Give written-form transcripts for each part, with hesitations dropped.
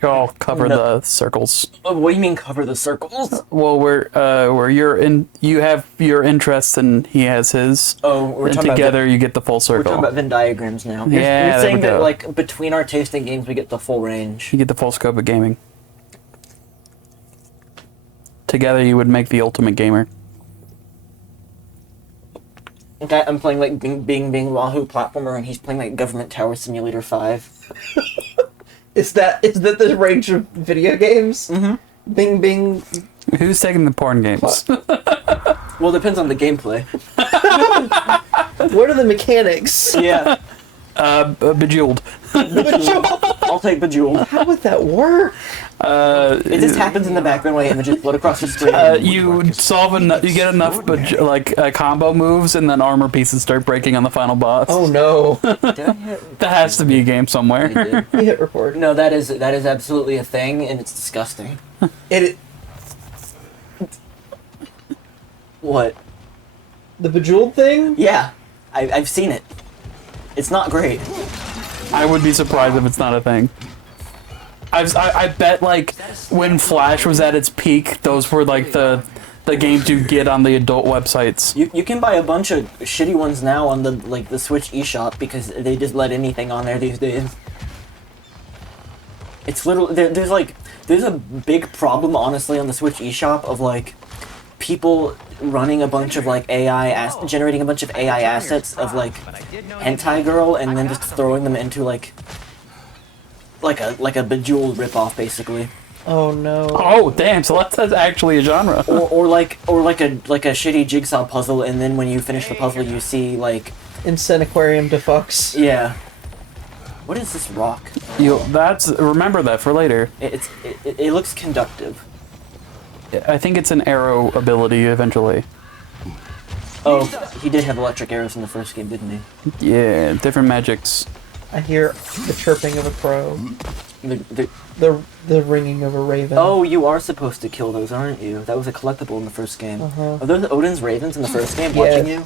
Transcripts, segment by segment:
You all cover the circles. Oh, what do you mean cover the circles? Well, where you're in, you have your interests and he has his. Oh, we're and talking together about you get the full we're circle. talking about Venn diagrams now. Yeah, You're there saying we that go. like between our tasting games we get the full range. You get the full scope of gaming. Together you would make the ultimate gamer. Okay, I'm playing like Bing Wahoo platformer, and he's playing like Government Tower Simulator 5. Is that the range of video games? Mm-hmm. Bing Bing. Who's taking the porn games? Well, it depends on the gameplay. What are the mechanics? Yeah, Bejeweled. I'll take Bejeweled. How would that work? It just happens in the background while images float across the screen. You solve enough. You get enough, combo moves, and then armor pieces start breaking on the final boss. Oh no. Did I hit? That has to be a game somewhere. I did. You hit record. No, that is absolutely a thing, and it's disgusting. What? The Bejeweled thing? Yeah, I've seen it. It's not great. I would be surprised if it's not a thing. I bet like when Flash was at its peak, those were like the games you get on the adult websites. You can buy a bunch of shitty ones now on the Switch eShop because they just let anything on there these days. It's literally there's a big problem honestly on the Switch eShop of like people running a bunch of like generating a bunch of AI assets of like hentai girl and then just throwing them into like a Bejeweled ripoff basically. Oh no. Oh damn! So that's actually a genre. Or like a shitty jigsaw puzzle, and then when you finish the puzzle, you see like Insane Aquarium defucks. yeah. What is this rock? Remember that for later. It looks conductive. I think it's an arrow ability eventually. Oh, he did have electric arrows in the first game, didn't he? Yeah, different magics. I hear the chirping of a crow. The ringing of a raven. Oh, you are supposed to kill those, aren't you? That was a collectible in the first game. Uh-huh. Are those Odin's ravens in the first game watching you?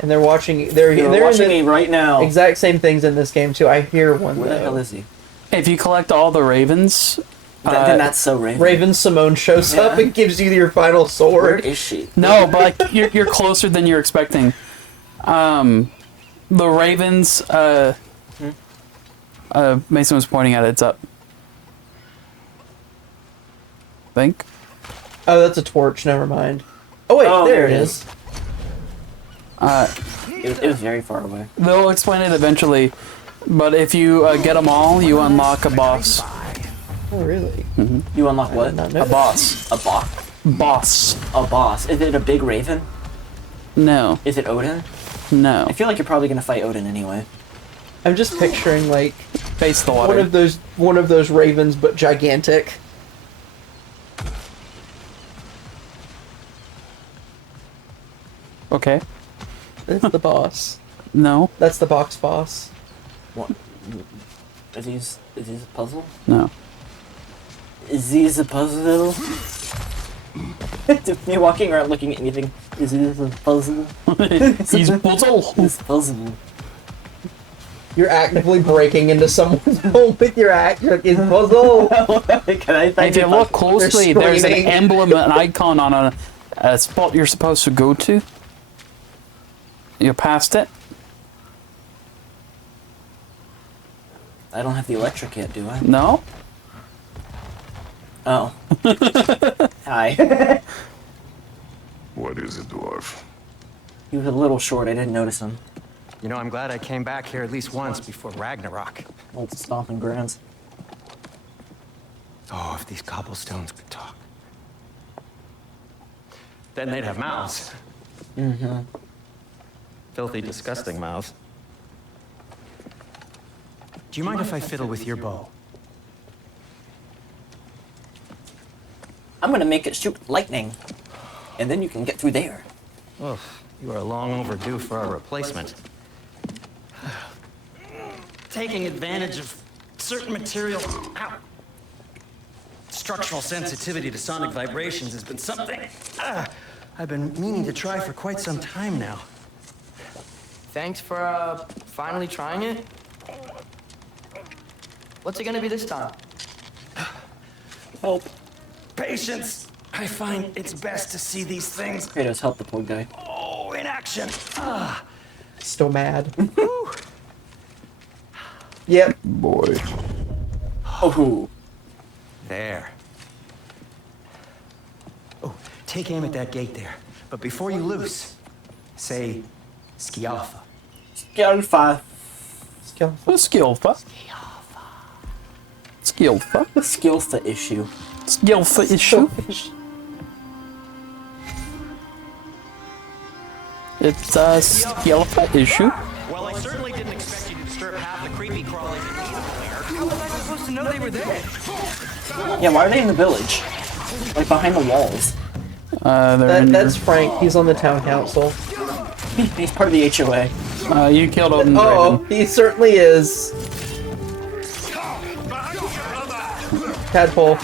And they're watching. They're watching in me right now. Exact same things in this game too. I hear one. Where the hell is he? If you collect all the ravens, Then that's so Raven. Raven Simone shows up and gives you your final sword. Where is she? no, but like, you're closer than you're expecting. The ravens. Mason was pointing at it. It's up. Think. Oh, that's a torch. Never mind. Oh wait, there it is. It was very far away. They'll explain it eventually, but if you get them all, you unlock a boss. Oh really? Mm-hmm. You unlock what? Not know A boss. A boss. Boss. A boss. Is it a big raven? No. Is it Odin? No. I feel like you're probably gonna fight Odin anyway. I'm just picturing like Face the water. one of those ravens, but gigantic. Okay. That's the boss. No. That's the box boss. What? Is these a puzzle? No. Is these a puzzle? You're walking around looking at anything. Is this a puzzle? He's puzzle. This puzzle. You're actively breaking into someone's home with your is puzzle. Can I find If you look closely, there's an screaming. emblem, an icon on a spot you're supposed to go to. You passed it. I don't have the electric yet, do I? No. Oh. Hi. What is it, dwarf? He was a little short. I didn't notice him. You know, I'm glad I came back here at least once before Ragnarok. Old stomping grounds. Oh, if these cobblestones could talk. Then they'd have mouths. Mm-hmm. Filthy, disgusting mouths. Do you mind if I fiddle with your bow? I'm gonna make it shoot lightning, and then you can get through there. Oh, you are long overdue for a replacement. Taking advantage of certain material. Ow. Structural sensitivity to sonic vibrations has been something I've been meaning to try for quite some time now. Thanks for finally trying it. What's it gonna be this time? Help. Patience. I find it's best to see these things, Kratos, help the poor guy. in action. Still mad. Yep. Boy. Oh. There. Oh, take aim at that gate there. But before you loose, say, Skialfa. Skillfa. Skill. Skillfa. Skillfa issue. Skillfa issue. It's a Skillfa issue. Well, I certainly didn't expect you to disturb half the creepy crawlies in Needle How was I supposed to know they were there? Yeah, why are they in the village? Like behind the walls. That's Frank. He's on the town council. He's part of the HOA. You killed Odin Oh, Dragon. he certainly is. Tadpole.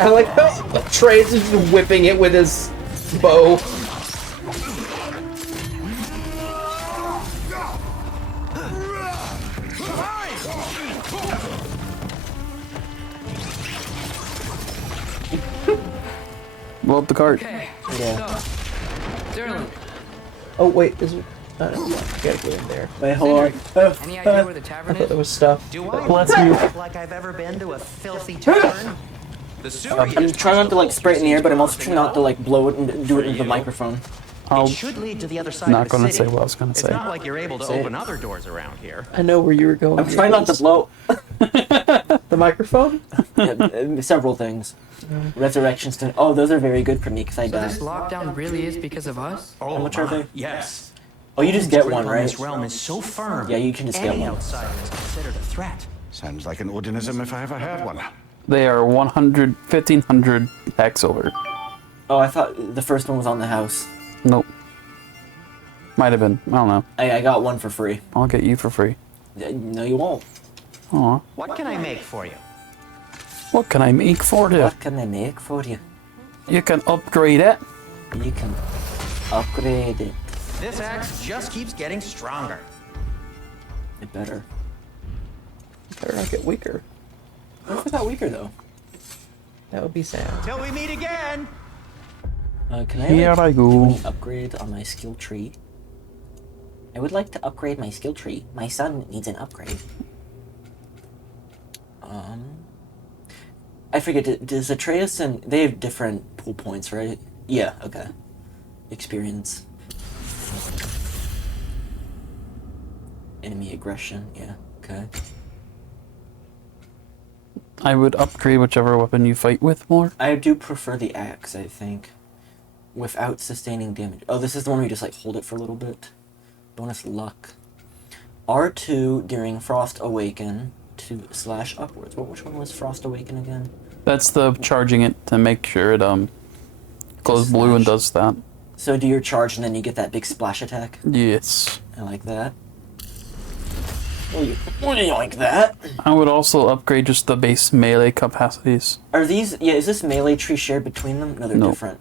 I like how Trey's just whipping it with his bow. Blow up the cart. Okay, Yeah. so, Dillon, Oh wait, is it? I don't know. I gotta go in there. Wait, hold on. any idea where the I tavern thought there is? was stuff. Do I Bless you. look like I've ever been to a filthy tavern? The sewer I'm trying not to like spray it in the air, but I'm also trying not to like blow it and do it into the microphone. I'll It should lead to the other side not of the gonna city. say what I was gonna It's say. not like you're able to Say it. open other doors around here. I know where you were going. I'm trying not to blow The microphone? several things. Resurrection stone. Oh, those are very good for me because I So this die. lockdown really is because of us? Oh, How much are they? Yes. Oh, you just get Grip one, on right? This realm is so firm. Yeah, you can just get any one. outsider is considered a threat. Sounds like an Odinism if I ever had one. They are 1,500 packs over. Oh, I thought the first one was on the house. Nope. Might have been. I don't know. I got one for free. I'll get you for free. No, you won't. Aw. What can I make for you? What can I make for you? What can I make for you? You can upgrade it. You can upgrade it. This axe just keeps getting stronger. It better. Better not get weaker. What if it got weaker though? That would be sad. Till we meet again. Can I Here like, I do go. any upgrade on my skill tree? I would like to upgrade my skill tree. My son needs an upgrade. I forget. Does Atreus and they have different pool points, right? Yeah. Okay. Experience. Enemy aggression. Yeah. Okay. I would upgrade whichever weapon you fight with more. I do prefer the axe. I think, without sustaining damage. Oh, this is the one where you just like hold it for a little bit. Bonus luck. R2 during Frost Awaken to / upwards. Which one was Frost Awaken again? That's the charging it to make sure it goes blue and does that. So do your charge and then you get that big splash attack. Yes. I like that. What do you like that? I would also upgrade just the base melee capacities. Are these? Yeah, is this melee tree shared between them? No, they're No. different.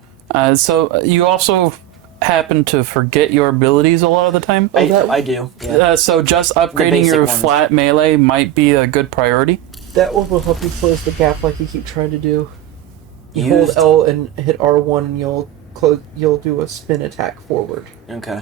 So you also happen to forget your abilities a lot of the time. I do. Yeah. So just upgrading basic your ones. flat melee might be a good priority. That one will help you close the gap like you keep trying to do. You Used- hold L and hit R1 and you'll do a spin attack forward. Okay.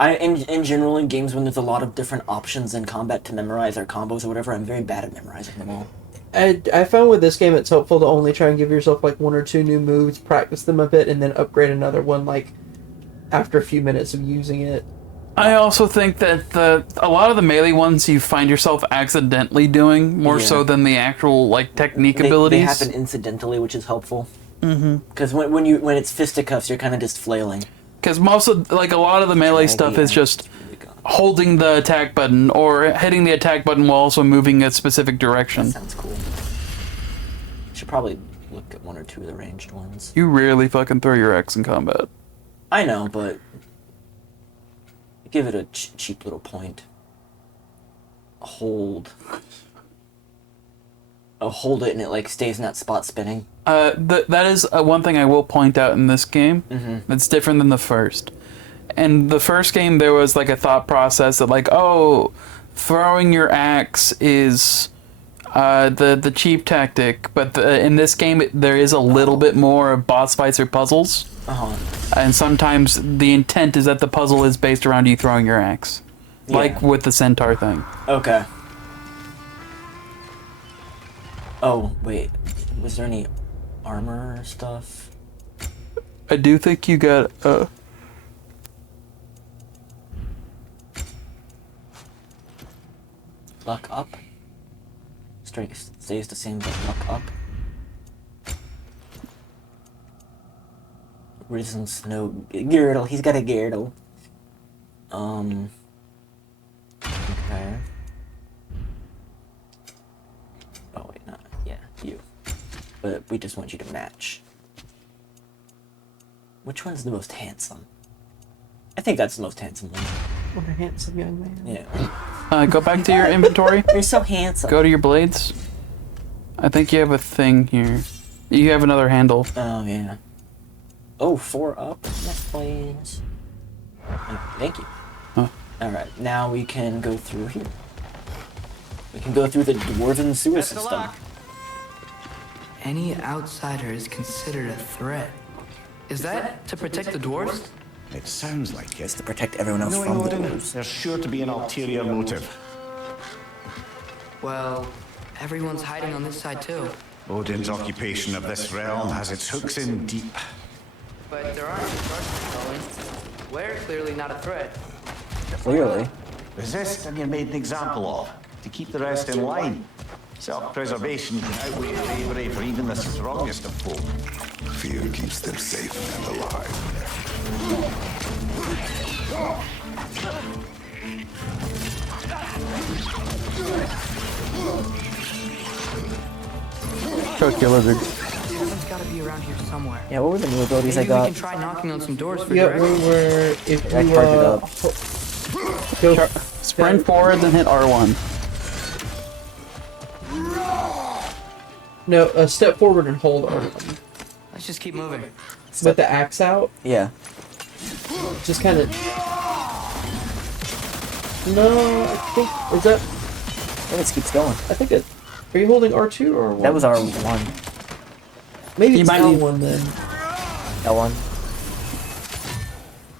In general, in games when there's a lot of different options in combat to memorize or combos or whatever, I'm very bad at memorizing them all. I found with this game it's helpful to only try and give yourself like one or two new moves, practice them a bit, and then upgrade another one like after a few minutes of using it. I also think that a lot of the melee ones you find yourself accidentally doing more Yeah. so than the actual like technique They abilities. happen incidentally, which is helpful. Mm-hmm. Because when it's fisticuffs, you're kind of just flailing. Because most of a lot of the melee stuff is just holding the attack button or hitting the attack button while also moving a specific direction. That sounds cool. Should probably look at one or two of the ranged ones. You rarely fucking throw your axe in combat. I know, but give it a cheap little point. Hold it and it like stays in that spot spinning. That is one thing I will point out in this game. Mm-hmm. That's different than the first. In the first game, there was like a thought process that like, oh, throwing your axe is The cheap tactic, but in this game there is a little bit more boss fights or puzzles, and sometimes the intent is that the puzzle is based around you throwing your axe, like with the centaur thing. Okay. Oh wait, was there any armor or stuff? I do think you got Luck up. Strength stays the same, but luck up. Risen snow girdle. He's got a girdle. Okay. Oh wait, no. Yeah, you. But we just want you to match. Which one's the most handsome? I think that's the most handsome one. What a handsome young man. Yeah. go back to your inventory. You're so handsome. Go to your blades. I think you have a thing here. You have another handle. Oh yeah. Oh, 4 up. Next, please. Thank you. Huh. Alright, now we can go through here. We can go through the dwarven sewer system. Any outsider is considered a threat. Is that to protect the dwarves? It sounds like It's it. to protect everyone else Knowing from the Odin, dwarves. there's sure to be an ulterior motive. Well, everyone's hiding on this side too. Odin's occupation of this realm has its hooks in deep. But there aren't construction going. We're clearly not a threat. Clearly. Resist and you're made an example of, to keep the rest in line. Self-preservation can outweigh bravery for even the strongest of folk. Fear keeps them safe and alive. Choke your lizard. Someone's gotta be around here somewhere. Yeah, what were the new abilities Maybe I we got? can try knocking on some doors for Yeah, directions. we were. If I you charge it up. go Sprint forward, then hit R1. no, step forward and hold R1 Let's just keep moving. with the axe out. Yeah. Just kind of. No, I think is that. It just keeps going. I think it. Are you holding R2 or R1? That was our one. Maybe You it's might need- L1 then. That one.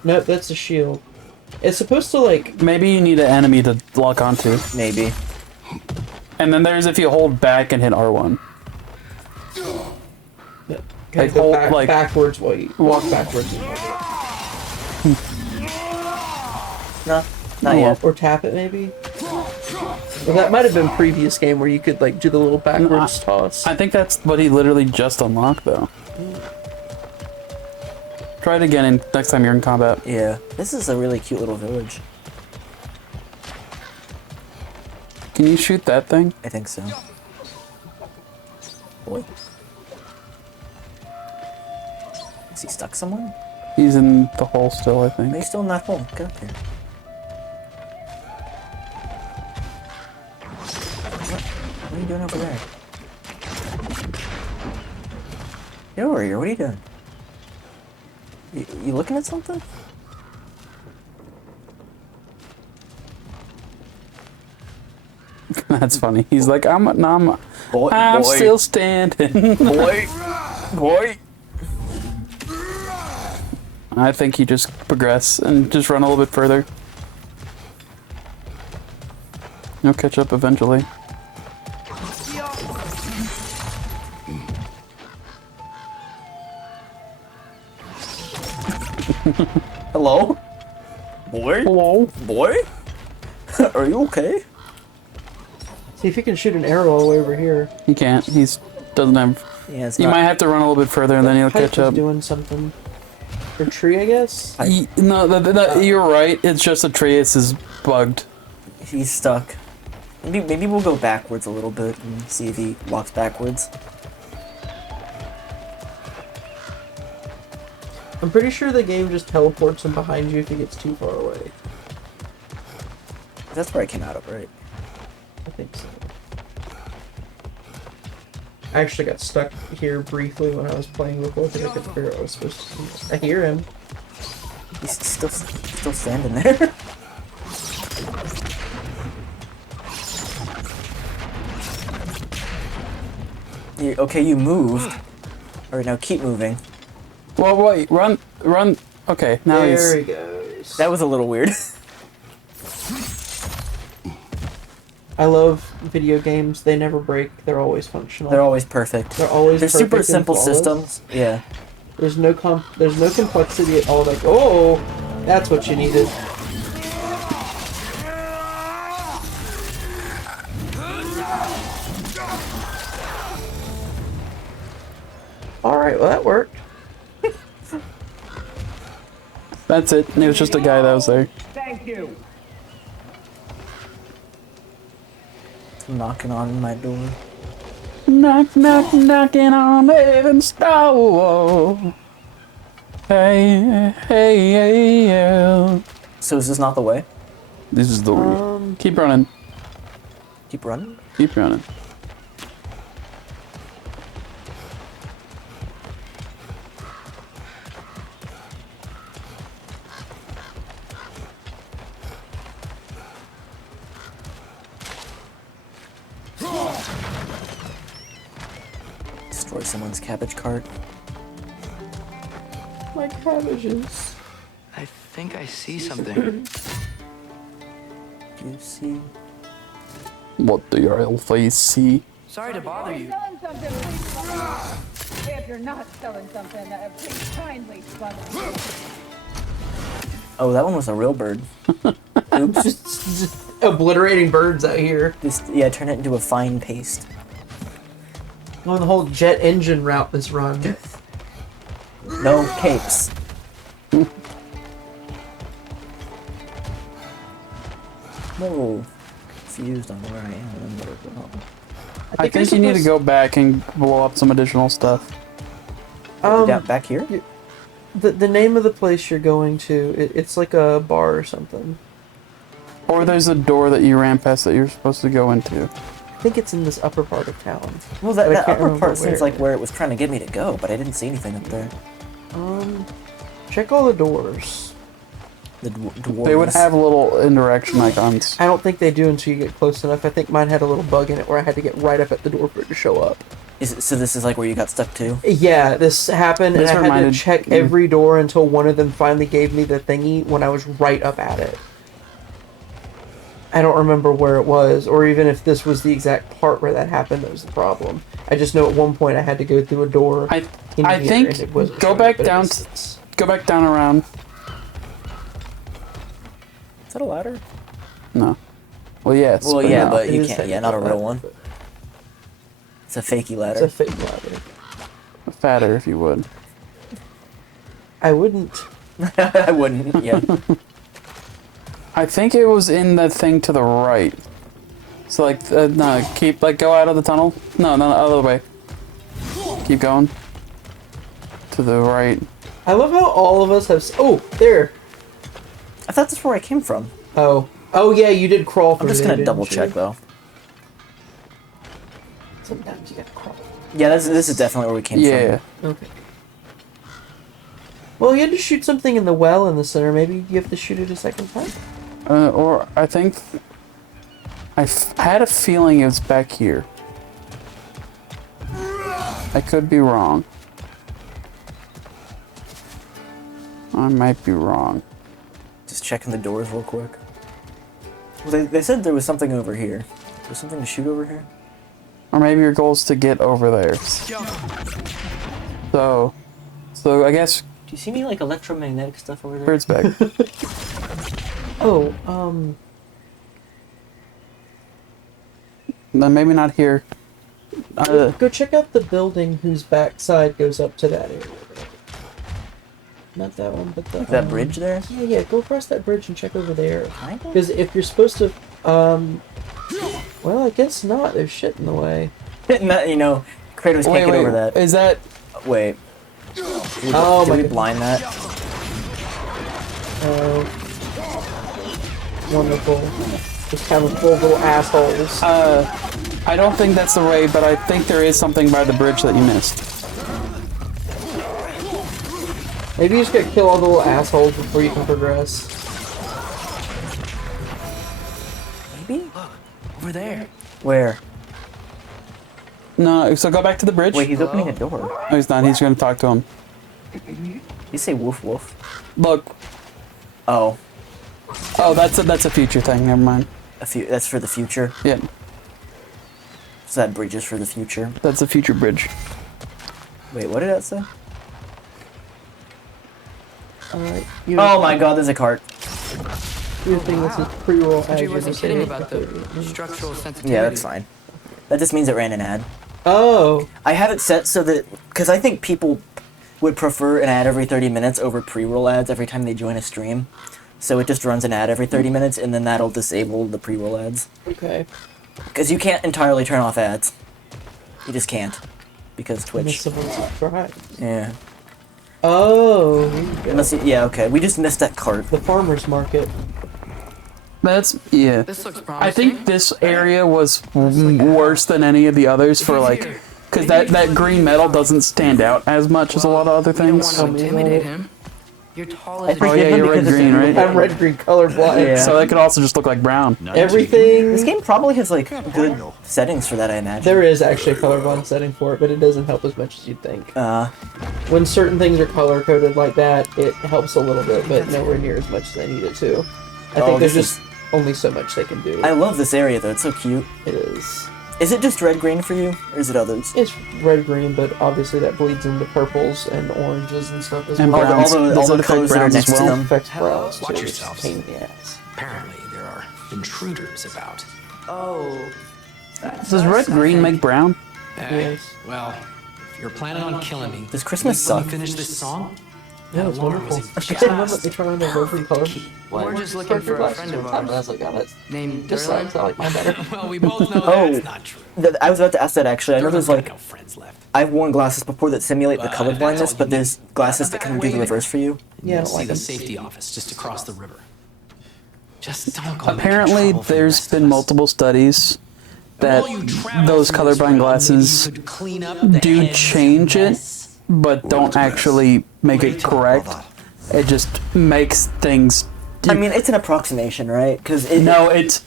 Nope, that's a shield. It's supposed to like. Maybe you need an enemy to lock onto. Maybe. And then there's if you hold back and hit R1. Kind Like, of go hold, back, like- backwards while you walk backwards. No, not yet. Or tap it maybe. Well, that might have been previous game where you could like do the little backwards toss. I think that's what he literally just unlocked, though. Try it again next time you're in combat. Yeah. This is a really cute little village. Can you shoot that thing? I think so. Boy. Is he stuck somewhere? He's in the hole still, I No, think. he's still in that hole. Get up here. What are you doing over there? Get over here. What are you doing? You looking at something? That's funny. He's like, I'm Boy. still standing. Boy. Boy. I think you just progress and just run a little bit further. You'll catch up eventually. Hello? Boy? Hello? Boy? Are you okay? See if you can shoot an arrow all the way over here. He can't. He's doesn't have. Yeah, it's You not... might have to run a little bit further and then he'll Pipe catch is up. doing something. Or tree, I guess. No, you're right. It's just Atreus is bugged. He's stuck. Maybe we'll go backwards a little bit and see if he walks backwards. I'm pretty sure the game just teleports him behind you if he gets too far away. That's where I came out of, right? I think so. I actually got stuck here briefly when I was playing before because I couldn't figure out what I was supposed to do. I hear him. He's still standing there. Okay, you moved. Alright, now keep moving. Well, wait, run. Okay, now There he he's... goes. That was a little weird. I love video games. They never break. They're always functional. They're always perfect. They're always They're super perfect and simple flawless. systems. Yeah. There's no complexity at all. Like, oh, that's what you needed. All right, well that worked. That's it. It was just a guy that was there. Thank you. Knocking on my door. Knock, knock, knocking on heaven's door. Hey, hey, hey, yeah. So is this not the way? This is the way. Keep running. Keep running? Keep running. Destroy someone's cabbage cart. My cabbages. I think I see something. Do you see? What do your ill face see? Sorry to bother you. Selling something, please. If you're not selling something, please kindly sponsor. Oh, that one was a real bird. Oops. Just obliterating birds out here. Just, yeah, turn it into a fine paste. Going the whole jet engine route this run. No capes. I'm a little confused on where I am and where I'm going. I think you need to go back and blow up some additional stuff. Down back here? The name of the place you're going to, it's like a bar or something. Or there's a door that you ran past that you're supposed to go into. I think it's in this upper part of town. Well, But I that can't upper remember part seems where. like where it was trying to get me to go, but I didn't see anything up there. Check all the doors. The dwarves. They would have little indirection icons. I don't think they do until you get close enough. I think mine had a little bug in it where I had to get right up at the door for it to show up. So this is like where you got stuck too? Yeah, this happened, This and I had to reminded check me. every door until one of them finally gave me the thingy when I was right up at it. I don't remember where it was, or even if this was the exact part where that happened that was the problem. I just know at one point I had to go through a door. I in here, think and it wasn't go showing, back but it down. was- Go back down around. Is that a ladder? No. Well, yes. Well, yeah, no. but It you is can't. Yeah, not a real technically one. but It's a fakey It's ladder. a fake ladder. Fatter, if you would. I wouldn't. I wouldn't. Yeah. I think it was in the thing to the right. So like, no, go out of the tunnel. No, other way. Keep going. To the right. I love how all of us have. Oh, there. I thought that's where I came from. Oh, yeah, you did crawl through. I'm just there, gonna didn't double you? check though. Sometimes you gotta crawl. Yeah, this is definitely where we came Yeah. from. Okay. Well, you had to shoot something in the well in the center. Maybe you have to shoot it a second time. Or I think had a feeling it was back here. I could be wrong. I might be wrong. Just checking the doors real quick. Well, they said there was something over here. There's something to shoot over here? Or maybe your goal is to get over there. So I guess Do you see any like electromagnetic stuff over there? Bird's back. Oh, No, maybe not here. go check out the building whose backside goes up to that area. Not that one, but the That bridge there? Yeah, go across that bridge and check over there. Kinda? Because if you're supposed to, well, I guess not. There's shit in the way. Not, you know, Kratos can't get over that. Is that? Wait. Oh Did my we God. blind that? Wonderful. Just kind of full little assholes. I don't think that's the way, but I think there is something by the bridge that you missed. Maybe you just gotta kill all the little assholes before you can progress. Maybe? Over there. Where? No, so go back to the bridge. Wait, he's opening a door. No, he's not. He's going to talk to him. You say woof woof. Look. Oh. Oh, that's a future thing. Never mind. That's for the future. Yeah. So that bridge is for the future. That's a future bridge. Wait, what did that say? Oh my god, there's a cart. Your thing that says pre-roll Audrey as wasn't you're kidding saying about the structural sensitivity. Yeah, that's fine. That just means it ran an ad. Oh. I have it set so that... Because I think people would prefer an ad every 30 minutes over pre-roll ads every time they join a stream. So it just runs an ad every 30 minutes, and then that'll disable the pre-roll ads. Okay. Because you can't entirely turn off ads. You just can't. Because Twitch. Subscribe. Yeah. Oh. Unless yeah, okay. We just missed that cart. The farmer's market. That's, yeah. This looks promising. I think this area was worse than any of the others for, like... Because that green metal doesn't stand out as much as a lot of other You don't things. want to intimidate him. You're tall as a Oh, yeah, you're red-green, right? I'm red-green colorblind. Yeah. So that could also just look like brown. Everything... This game probably has, like, good settings for that, I imagine. There is actually a colorblind setting for it, but it doesn't help as much as you'd think. When certain things are color-coded like that, it helps a little bit, but nowhere near as much as I need it to. I think there's just only so much they can do. I love this area, though. It's so cute. It is. Is it just red-green for you, or is it others? It's red-green, but obviously that bleeds into purples and oranges and stuff as And well. browns. all Does the it affect colors that are browns next as to well? them. Affects browns too. Watch It's a yourselves. pain in the ass. Apparently, there are intruders about. Oh. Does red-green make brown? Yes. Well, if you're planning on killing me, Does Christmas let me suck? finish this song? Yeah, it's alarm was wonderful. just I can't remember fast. they try on their rotary color. We're just looking for a friend of I was ours like, oh, that's named this Dillon. sucks. I like mine better. Well, we both know Oh. that's not true. I was about to ask that, actually. I know there's, like... no friends left. I've worn glasses before that simulate the color that's blindness, all but you there's glasses that kind of do the reverse for you. Yeah, I don't See like the them. safety office just across the river. Just don't go making Apparently, trouble for the there's rest of been us. multiple studies that While you travel those through this colorblind realm, glasses maybe you could clean up the do heads change it, mess. but don't actually make it correct. It just makes things. I mean, it's an approximation, right? Because No, it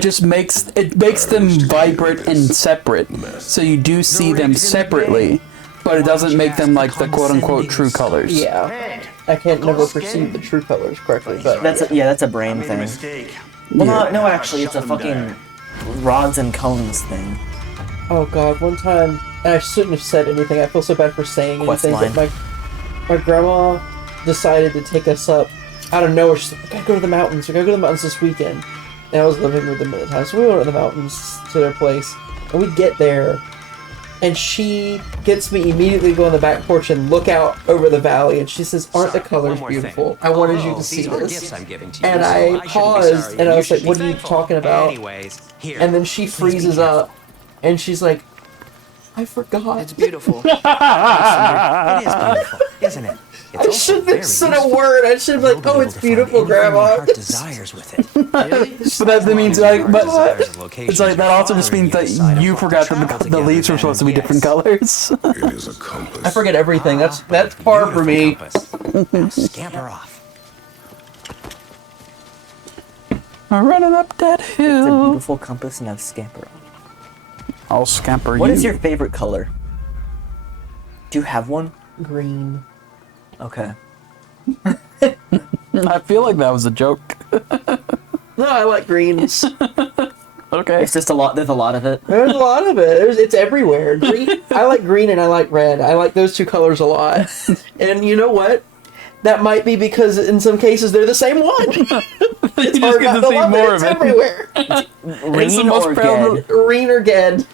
just makes them vibrant and separate. So you do see them separately, but it doesn't make them like the quote unquote true colors. Yeah. I can't never perceive the true colors correctly, but that's a brain thing. Mistake. Well, no, actually, it's a fucking rods and cones thing. oh god, one time, and I shouldn't have said anything. I feel so bad for saying Quest anything, but my grandma decided to take us up out of nowhere. She's like, we gotta go to the mountains. We gotta go to the mountains this weekend. And I was living with them at the time, so we went to the mountains to their place, and we get there, and she gets me immediately to go on the back porch and look out over the valley, and she says, "Aren't the colors beautiful? I wanted you to see this." And I paused, and I was like, "What are you talking about?" And then she freezes up, and she's like, "I forgot." It's beautiful. It is beautiful, isn't it? It's I shouldn't have said a word. I should have been like, "Oh, it's beautiful, Grandma." desires with it. But that means like, but it's like that also just means that you forgot that the leaves were supposed to be different colors. It is a compass. I forget everything. That's par for me. Scamper off. I'm running up that It's a hill. beautiful compass, now scamper. I'll scamper you. What is your favorite color? Do you have one? Green. Okay. I feel like that was a joke. No, I like greens. Okay. It's just a lot. There's a lot of it. There's a lot of it. It's everywhere. Green. I like green and I like red. I like those two colors a lot. And you know what? That might be because in some cases they're the same one. You just get to see more of it's it. everywhere. Green or Ged? Green or Ged.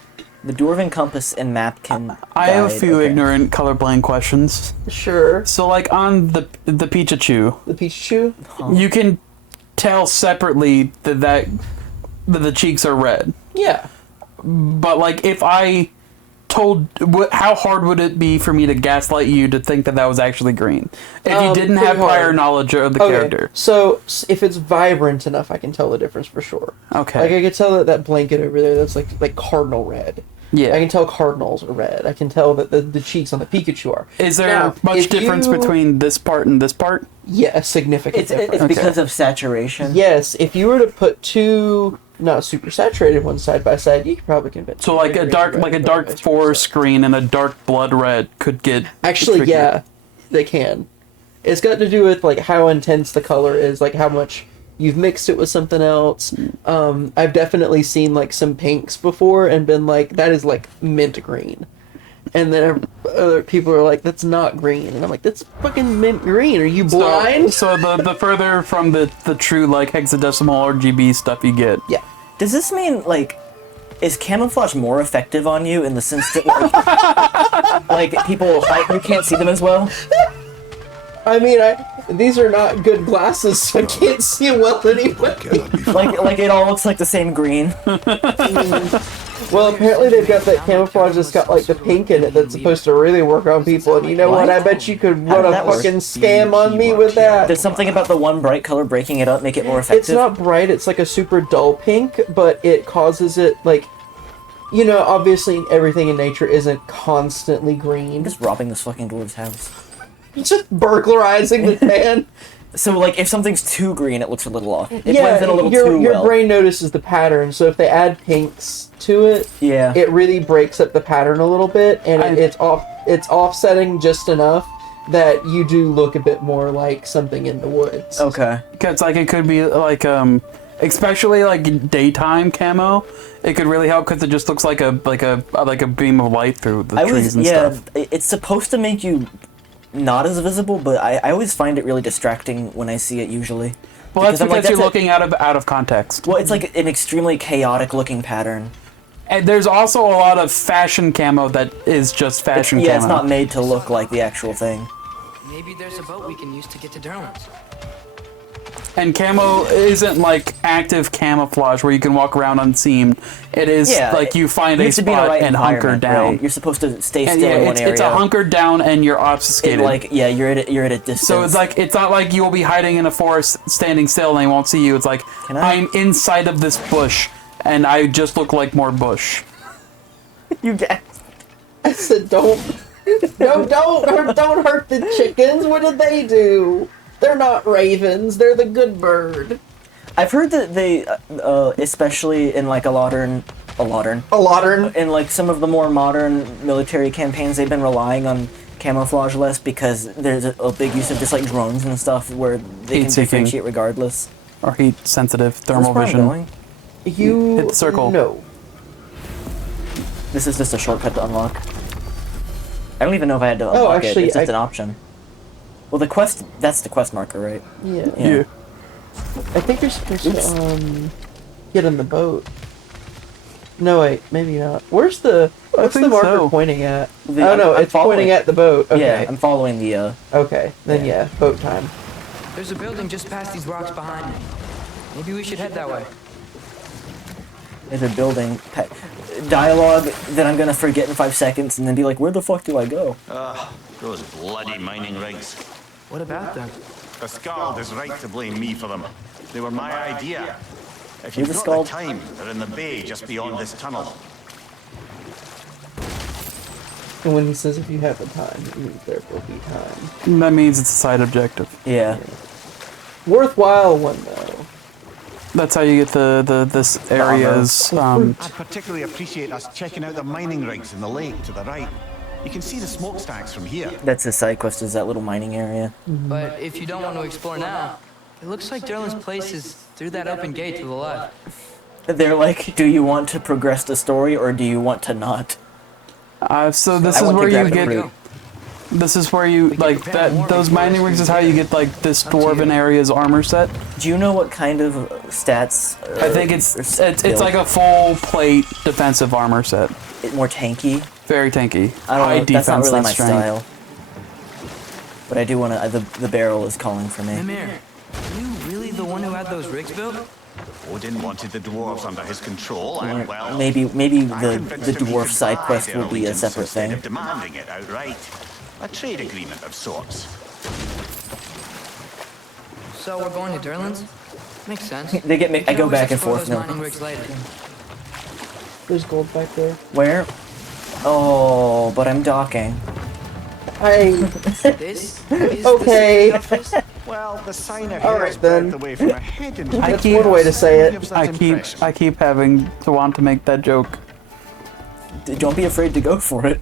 The Dwarven compass and map can. I have a guide- few okay. ignorant colorblind questions. Sure. So, like on the Pikachu, The Pikachu. you can tell separately that the cheeks are red. Yeah. But like, if I told, how hard would it be for me to gaslight you to think that was actually green? If you didn't have pretty hard. prior knowledge of the character. So if it's vibrant enough, I can tell the difference for sure. Okay. Like I can tell that blanket over there, that's like cardinal red. Yeah. I can tell cardinals are red. I can tell that the cheeks on the Pikachu are. Is there Now, much if difference you- between this part and this part? Yeah, a significant It's difference. because of saturation. Yes, if you were to put two not super saturated ones side by side, you could probably convince. So like a dark forest screen and a dark blood red could get Actually, tricky. yeah, they can. It's got to do with like how intense the color is, like how much you've mixed it with something else. I've definitely seen like some pinks before and been like, that is like mint green. And then other people are like, that's not green. And I'm like, that's fucking mint green. Are you blind? So the further from the true like hexadecimal RGB stuff you get. Yeah. Does this mean, like, is camouflage more effective on you in the sense that, like people you can't see them as well? I mean, these are not good glasses, so I can't see well anyway. Like it all looks like the same green. Well, apparently they've got that camouflage that's got like the pink in it that's supposed to really work on people, and you know what? I bet you could run a fucking scam on me with that. Does something about the one bright color breaking it up make it more effective? It's not bright, it's like a super dull pink, but it causes it, like, you know, obviously everything in nature isn't constantly green. I'm just robbing this fucking dwarf's house. Just burglarizing the man. So, like, if something's too green, it looks a little off. It Yeah, blends in a little your too well. brain notices the pattern, so if they add pinks to it, Yeah. it really breaks up the pattern a little bit, and it's offsetting just enough that you do look a bit more like something in the woods. Okay. Because like it could be like especially like daytime camo, it could really help because it just looks like a beam of light through the trees and stuff. It's supposed to make you not as visible, but I always find it really distracting when I see it usually. Well, that's because you're looking out of context. Well, it's like an extremely chaotic looking pattern. And there's also a lot of fashion camo that is just fashion camo. Yeah, it's not made to look like the actual thing. Maybe there's a boat we can use to get to Dillon's. And camo isn't like active camouflage where you can walk around unseen. It is like you find a spot and hunker down. Right? You're supposed to stay still in one area. It's a hunker down and you're obfuscated. And you're at a distance. So it's not like you will be hiding in a forest standing still and they won't see you. It's like I'm inside of this bush and I just look like more bush. You get. I said don't hurt the chickens. What did they do? They're not ravens. They're the good bird. I've heard that they, especially in like a modern, in like some of the more modern military campaigns, they've been relying on camouflage less because there's a big use of just like drones and stuff where they can differentiate regardless. Or heat sensitive thermal vision. You hit the circle. No. This is just a shortcut to unlock. I don't even know if I had to unlock it. It's just an option. Well, the quest, that's the quest marker, right? Yeah. I think you're supposed to, get on the boat. No, wait, maybe not. What's the marker pointing at? It's pointing at the boat. Okay. Yeah, I'm following the, Okay, then yeah, boat time. There's a building just past these rocks behind me. Maybe we should head that way. There's a building. Dialogue that I'm gonna forget in 5 seconds and then be like, where the fuck do I go? Those bloody mining rigs. What about them? The Skald is right to blame me for them. They were my idea. If You're you've the got Skald? the time, they're in the bay just beyond this tunnel. And when he says if you have the time, it means there will be time. That means it's a side objective. Yeah. Worthwhile one though. That's how you get this area's. I'd particularly appreciate us checking out the mining rigs in the lake to the right. You can see the smokestacks from here. That's the side quest, is that little mining area. But if you don't want to explore now, it looks like Dillon's place is through that open gate to the left. They're like, do you want to progress the story or do you want to not? So this is where you get. This is where you like that. Those mining rigs is how you get like this dwarven area's armor set. Do you know what kind of stats? I think it's like a full plate defensive armor set. More tanky. Very tanky. I don't High know. defense, That's not really my strength. style. But I do want to. The barrel is calling for me. Mimir, are you really the one who had those rigs built? Odin wanted the dwarves under his control, and well, Maybe I the convinced him he dwarf could side buy quest their will be a allegiance separate instead thing. of demanding it outright. A trade agreement of sorts. So we're going to Dillon's? Makes sense. They get me. I go back and Explore forth those now. mining rigs later. There's gold back there. Where? Oh, but I'm docking. This is Okay. the city office? Well, the sign All ahead right, is then. away from a hidden. That's one way to say it. I keep having to want to make that joke. Don't be afraid to go for it.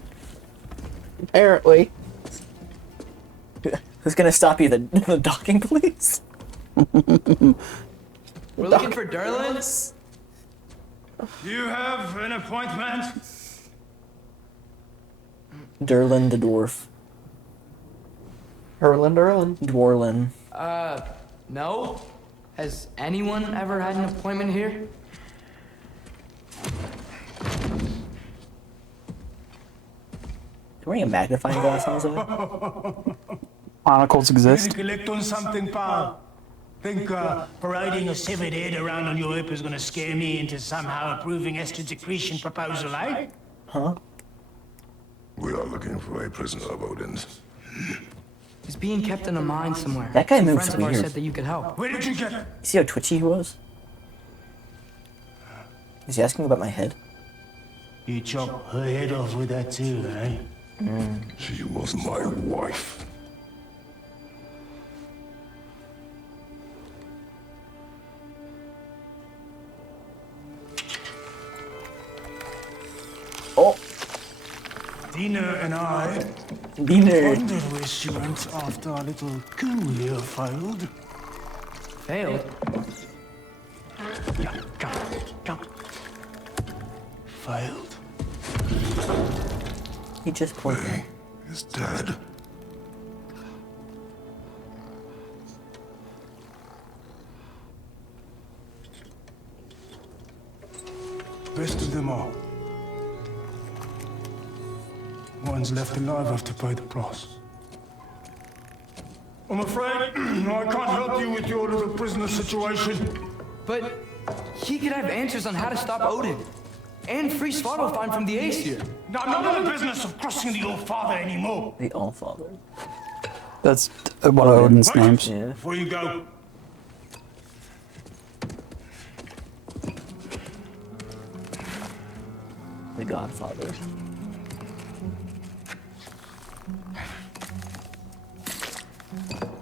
Apparently. Who's gonna stop you? The docking police? We're looking for Dillon? You have an appointment? Dillon the dwarf. Erlin. Dwarlin. No? Has anyone ever had an appointment here? Wearing a magnifying glass on his eye? Monocles exist. Collect on something, pal. Think parading a severed head around on your hip is gonna scare me into somehow approving Esther's secretion proposal, eh? Huh? We are looking for a prisoner of Odin's. He's being kept in a mine somewhere. That guy Some moves friends of ours weird. said that you could help. Where did you get? You see how twitchy he was? Is he asking about my head? You chop her head off with that too, eh? She was my wife. Oh! Dina and I Dina. wondered where she went after our little coup here failed. Failed? Come. Failed? He just pointed. He is dead. Best of them all. One's left alive after pay the price. I'm afraid I can't help you with your little prisoner situation. But he could have answers on how to stop Odin. And free Svartalfheim from the Aesir. Now, I'm not in the business of crossing the All-Father anymore. The Allfather. That's one of Odin's Wait, names. Yeah. Before you go, The Godfather.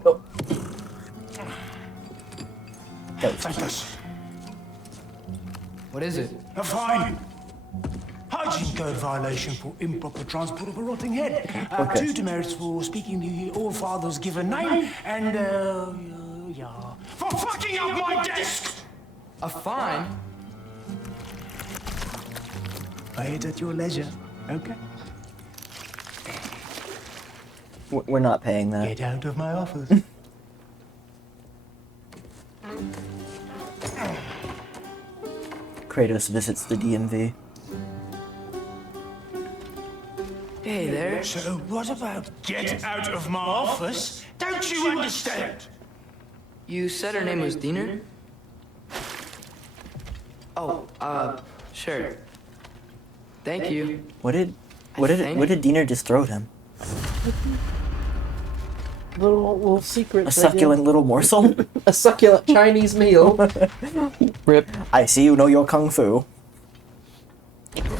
Oh. take this. What is it? A fine. Hygiene code violation for improper transport of a rotting head. Okay. 2 demerits for speaking the All-Father's given name, and, yeah. For fucking up my desk! A fine? Pay it at your leisure, okay? We're not paying that. Get out of my office. Kratos visits the DMV. Hey there. So what about get out of my office? Don't you understand? You said her name was Diener? Oh, sure. Thank you. What did Diener just throw at him? Little secret. A succulent little morsel? A succulent Chinese meal. Rip. I see you know your kung fu.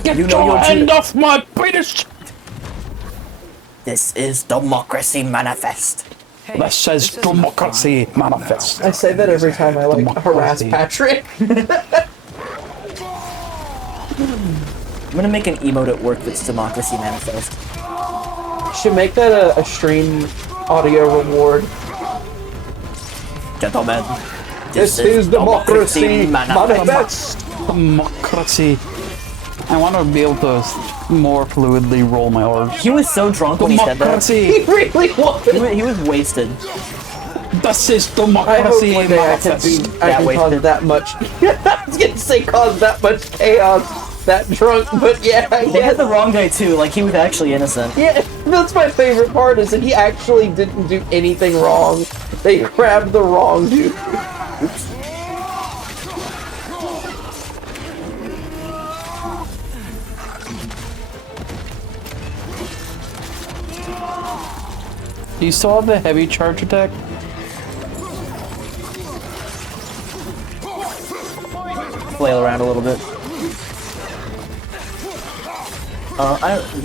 Get You know your your hand ju- off my penis! This is Democracy Manifest. Hey, This says isn't democracy manifest. I say that every time I like harass Democracy. Patrick. I'm gonna make an emote at work that's Democracy Manifest. Should make that a stream audio reward. Gentlemen, This is Democracy Manifest. Democracy. I want to be able to more fluidly roll my R's. He was so drunk when he said that. He Democracy. really was. He was wasted. This is I hope democracy one day I can manifest. cause wasted. that much. I was gonna say cause that much chaos, that drunk, but yeah, I They had guess. the wrong guy too, like he was actually innocent. Yeah, that's my favorite part is that he actually didn't do anything wrong. They grabbed the wrong dude. Oops. Do you still have the heavy charge attack? Flail around a little bit.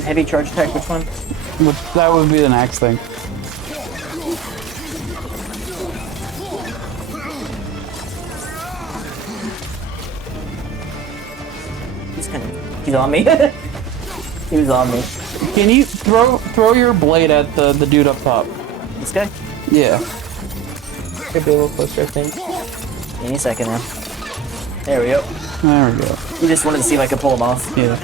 Heavy charge attack, which one? That would be the next thing. He's on me. He was on me. Can you throw your blade at the dude up top? This guy? Yeah. Could be a little closer, I think. Any second now. There we go. There we go. You just wanted to see if I could pull him off. Yeah.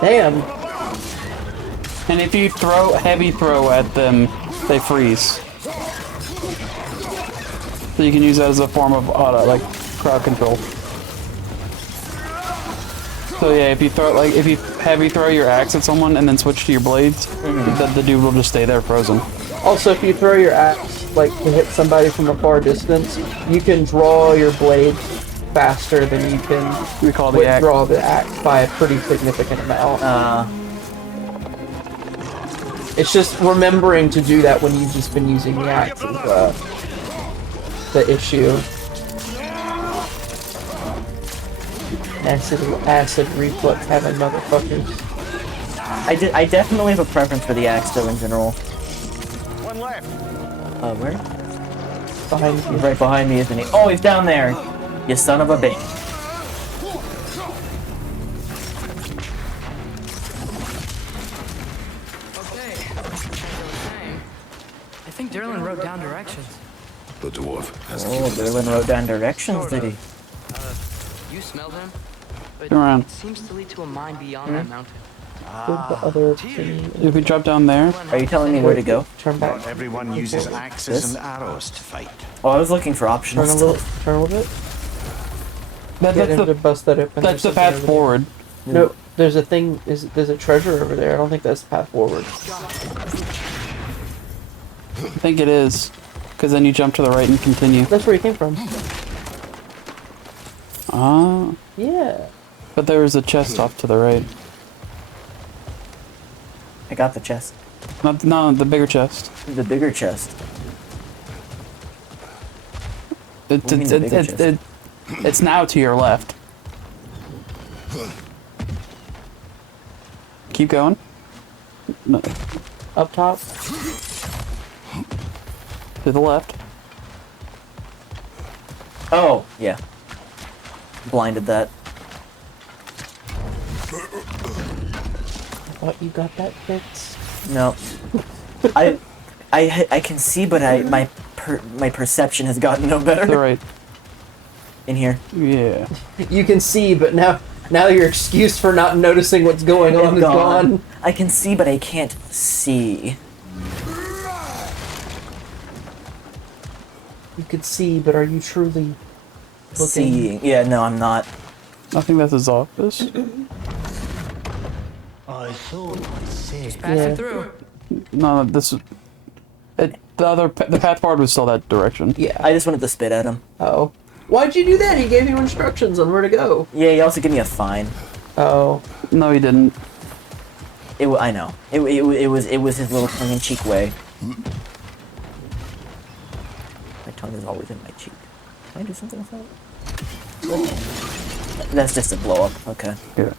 Damn. And if you heavy throw at them, they freeze. So you can use that as a form of like crowd control. So yeah, if you heavy throw your axe at someone and then switch to your blades, the dude will just stay there frozen. Also, if you throw your axe like to hit somebody from a far distance, you can draw your blade faster than you can withdraw the axe by a pretty significant amount. It's just remembering to do that when you've just been using the axe is the issue. Acid reflux having motherfuckers. I definitely have a preference for the axe though in general. One left. Where? Behind you. He's right behind me, isn't he? Oh, he's down there! You son of a bitch. Okay. I think Dillon wrote down directions. The dwarf has Oh, Dillon wrote down directions, did he? You smelled him? But Turn around. it seems to lead to a mine beyond that mountain. The other thing. If we drop down there, Are you telling me where to go? Turn back. Not everyone uses axes and arrows to fight. Oh, I was looking for optional Turn a little. stuff. Turn a little bit. that's Get him to the bust that open. that's There's the something path over forward. there. No, there's a thing. There's a treasure over there. I don't think that's the path forward. I think it is, because then you jump to the right and continue. That's where you came from. Ah. Yeah. But there was a chest off to the right. I got the chest. No, the bigger chest. The bigger chest. It, What do you mean the bigger chest? It's now to your left. Keep going. No, Up top. to the left. Oh, yeah. Blinded that. I thought you got that fixed. No. I can see, but my perception has gotten no better. To the right. In here. Yeah. You can see, but now your excuse for not noticing what's going on is gone. I can see, but I can't see. You could see, but are you truly looking? Seeing. Yeah, no, I'm not. I think that's his office. I thought I said. Passing through. No, this is... the path forward was still that direction. Yeah. I just wanted to spit at him. Oh. Why'd you do that? He gave you instructions on where to go. Yeah, he also gave me a fine. Oh. No, he didn't. I know. It was his little tongue-in-cheek way. My tongue is always in my cheek. Can I do something with that? That's just a blow up. Okay. Yeah.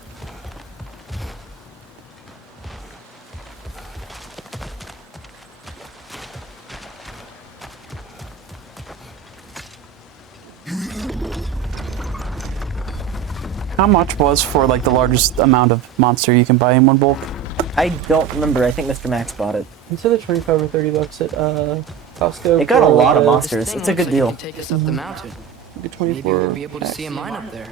How much was for like the largest amount of monster you can buy in one bulk? I don't remember. I think Mr. Max bought it. It's either 25 or 30 bucks at Costco. It got a for, lot of uh, monsters. It's a good deal. Take us up the mountain. Get Maybe 24 we'll be able to packs. see a mine up there.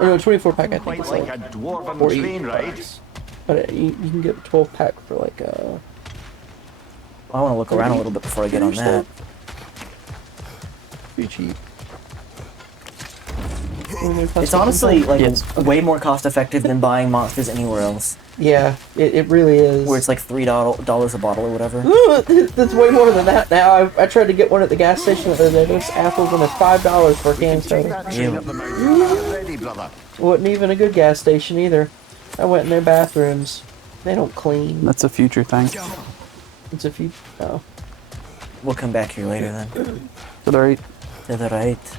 Or no, 24 pack I think Quite it's like like a dwarven 40 train ride. bucks. But you can get a 12 pack for like I want to look around a little bit before I get on that. pretty cheap. It's honestly like Yes. way more cost effective than buying monsters anywhere else. Yeah, it really is. Where it's like $3 a bottle or whatever. That's way more than that now. I tried to get one at the gas station the other day. There's apples and it's $5 for a can of Take soda. that train Ew. up the mountain. Get ready, brother. Wasn't even a good gas station either. I went in their bathrooms. They don't clean. That's a future thing. It's a few. Oh. We'll come back here later then. To the right. To the right.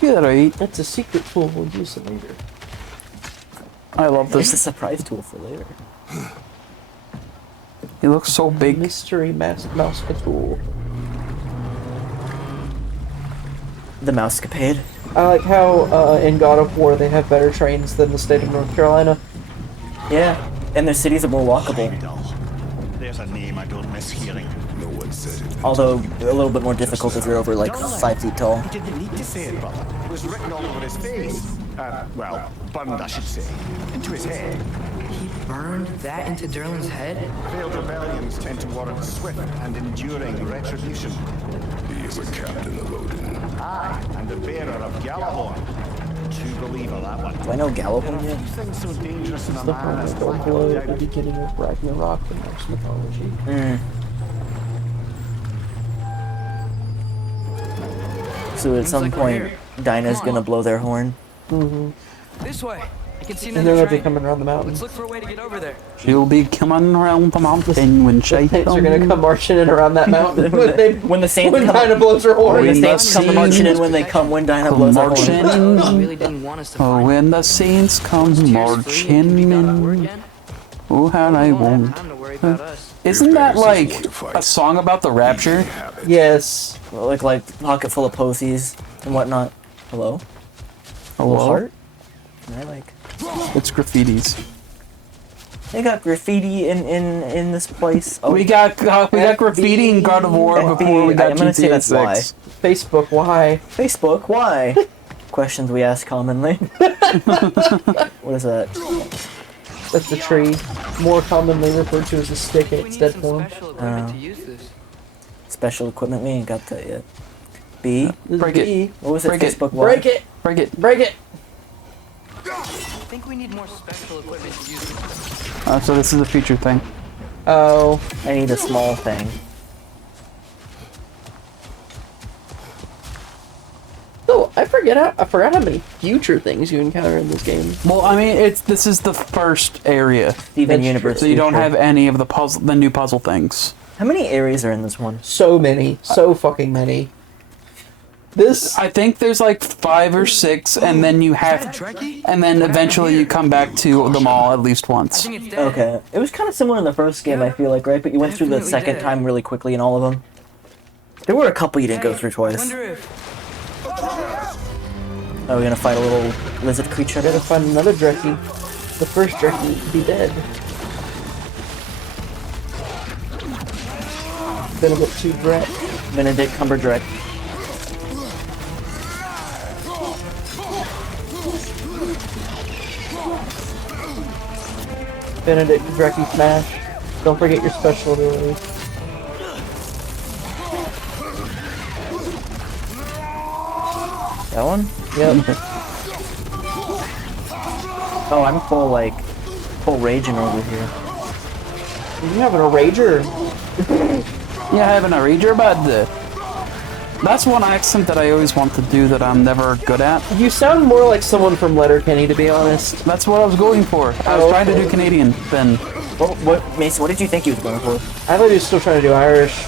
Yeah, right. That's a secret tool. We'll use it later. I love There's a this. surprise tool for later. He looks so big. Mystery mouse tool. The mousecapade. I like how in God of War they have better trains than the state of North Carolina. Yeah, and their cities are more walkable. There's a name I don't miss hearing. No one said it. Although a little bit more difficult if you're over like 5 feet tall. He didn't need to say it, brother. It was written all over his face. Well, burned, I should say. Into his head. He burned that into Dillon's head? Failed rebellions tend to warrant swift and enduring retribution. He is a captain of Odin. Aye, and the bearer of Gallahorn. True believer, that one. Do I know Gallahorn yet? Nothing so dangerous in a The man as lack below of at the beginning of Ragnarok in Norse mythology. So at some like we're point, here. Dinah's Come on. gonna blow their horn. This way. I can see And another they're gonna be train. coming around the mountain. Let's look for a way to get over there. She'll be coming around the mountain when she Tanks are gonna come marching in around that mountain When the Saints when come, Dinah blows her horn. when the When Saints the come marching in Saints when they come when Dinah blows her horn. marching. I really didn't want us to Oh, find when the saints come Tears free and marching can be done over in. again. Oh, how I We don't have won't. time to worry about us. Isn't that Beggars like want to fight. a song about the rapture? Have it. Yes. Like pocket full of posies and whatnot. Hello? Little Hello? heart? Can I like... It's graffitis. They got graffiti in this place. Oh, We got graffiti in God of War before we got I'm gonna say GTA that's why. 6. Facebook, why? Facebook, why? Questions we ask commonly. What is that? That's a tree. More commonly referred to as a stick in We its need dead some form. special equipment to use this. Special equipment? We ain't got that yet. B? This is Break it. B. What was it? Break it. Facebook why? Break it! Break it. Break it! I think we need more special equipment to use this. So this is a future thing. Oh. I need a small thing. So I forgot how many future things you encounter in this game. Well, I mean, this is the first area, Steven That's Universe. so you don't Future. have any of the new puzzle things. How many areas are in this one? So many. So fucking many. This I think there's like 5 or 6, and then you have, Trekkie? and then eventually you come back to them all at least I once. think it's dead. Okay. It was kind of similar in the first game, I feel like, right? But you went through the Definitely second dead. time really quickly in all of them. There were a couple you didn't go Hey, through twice. Wonder if Are we gonna fight a little lizard creature? gotta find another Drekkie. The first Drekkie to be dead. Been a bit too Drek. Benedict Cumberbatch. Benedict Drekkie smash. Don't forget your special ability. That one? Yep. Oh, I'm full raging over here. You having a rager? Yeah, having a reader, but that's one accent that I always want to do that I'm never good at. You sound more like someone from Letterkenny, to be honest. That's what I was going for. I was trying to do Canadian then. What, Mason, what did you think he was going for? I thought he was still trying to do Irish.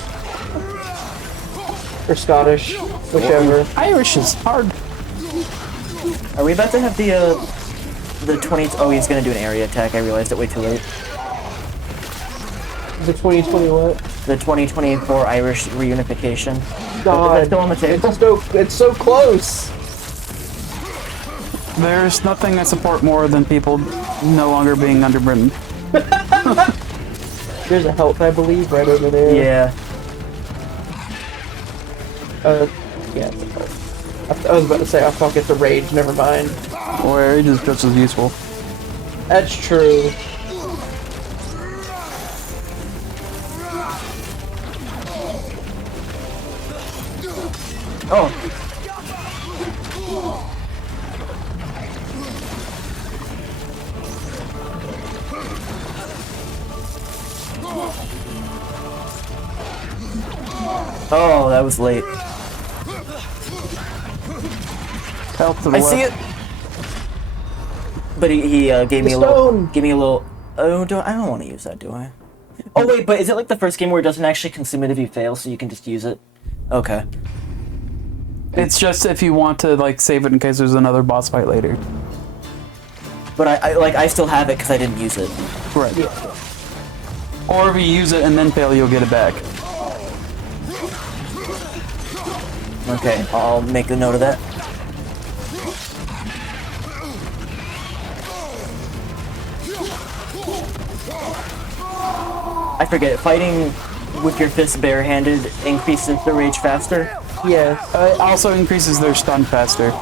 Or Scottish. Whichever. Irish is hard. Are we about to have the 20... Oh, he's gonna do an area attack. I realized it way too late. The 2020 what? The 2024 Irish reunification. God. That's still on the table? It's so close! There's nothing I support more than people no longer being under Britain. There's a health, I believe, right over there. Yeah. Yeah. It's a health. I was about to say, oh fuck, it's a rage, never mind. Or it is just as useful. That's true. Oh. Oh, that was late. Help to the I left. see it. But he gave me a little. Give me a little. Oh, I don't want to use that, do I? Oh wait, but is it like the first game where it doesn't actually consume it if you fail, so you can just use it? Okay. It's just if you want to like save it in case there's another boss fight later. But I still have it because I didn't use it. Right. Yeah. Or if you use it and then fail, you'll get it back. Okay, I'll make a note of that. I forget, fighting with your fist barehanded increases the rage faster? Yes. It also increases their stun faster.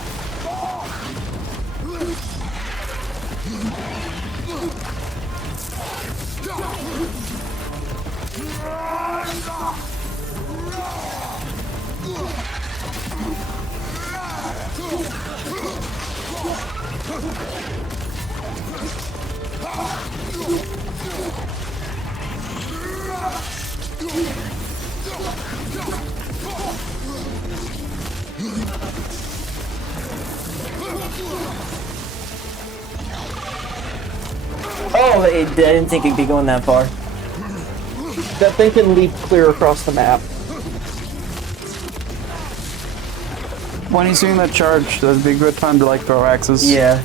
Oh, I didn't think it'd be going that far. That thing can leap clear across the map. When he's doing that charge, that'd be a good time to like throw axes. Yeah.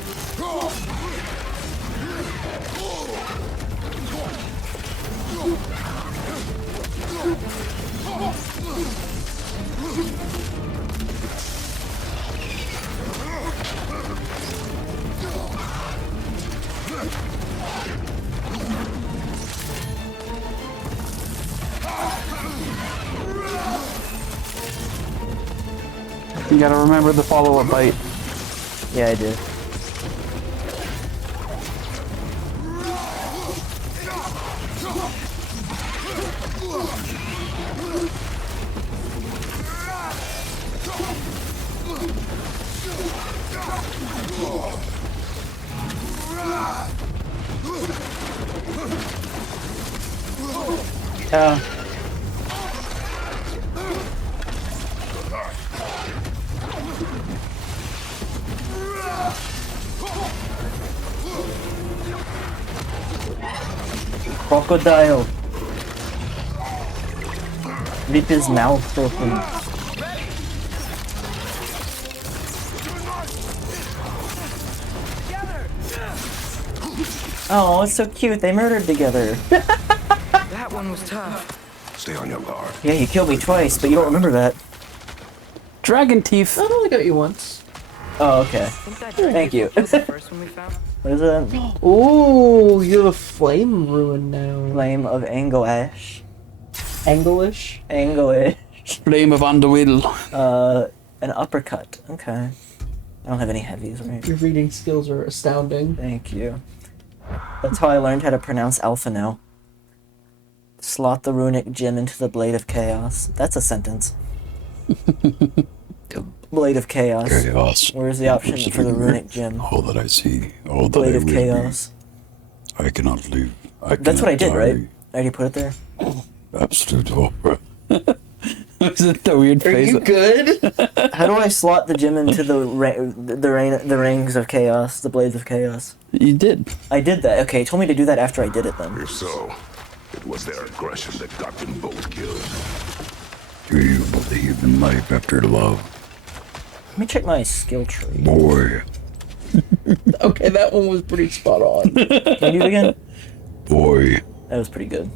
You gotta remember the follow-up bite. Yeah, I did. Crocodile. Rip his mouth open. Oh, it's so cute. They murdered together. That one was tough. Stay on your guard. Yeah, you killed me twice, but you don't remember that. Dragon teeth. I only got you once. Oh, okay. Thank you. Was the first one we found? What is that? Ooh, you have a flame ruin now. Flame of Angoash. Anglish? Angoash. Flame of Underwill. An uppercut. Okay. I don't have any heavies, right? Your reading skills are astounding. Thank you. That's how I learned how to pronounce alpha now. Slot the runic gem into the blade of chaos. That's a sentence. Blade of chaos. Chaos. Where's the option for the runic gem? All that I see, all that Blade I of will chaos. be. I cannot live. That's what I did, right? I already put it there. Absolute horror. Isn't that weird Are face? you good? How do I slot the gem into the rings of chaos, the blades of chaos? You did. I did that. Okay, you told me to do that after I did it then. If so, it was their aggression that got them both killed. Do you believe in life after love? Let me check my skill tree. Boy. Okay, that one was pretty spot on. Can you do it again? Boy. That was pretty good.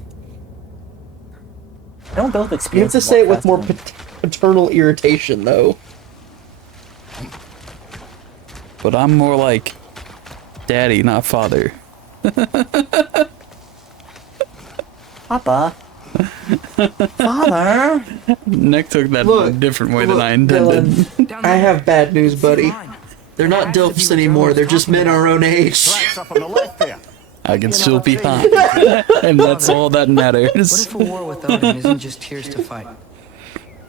I don't build up You have experience. to say it with more faster. paternal irritation, though. But I'm more like daddy, not father. Papa. Father. Nick took that Look, a different way than look, I intended. Dylan, I have bad news, buddy. They're not dilfs anymore. They're just men our own age. Up on the left there. I can still be hot. And that's all that What matters. if a war without him isn't just tears to fight?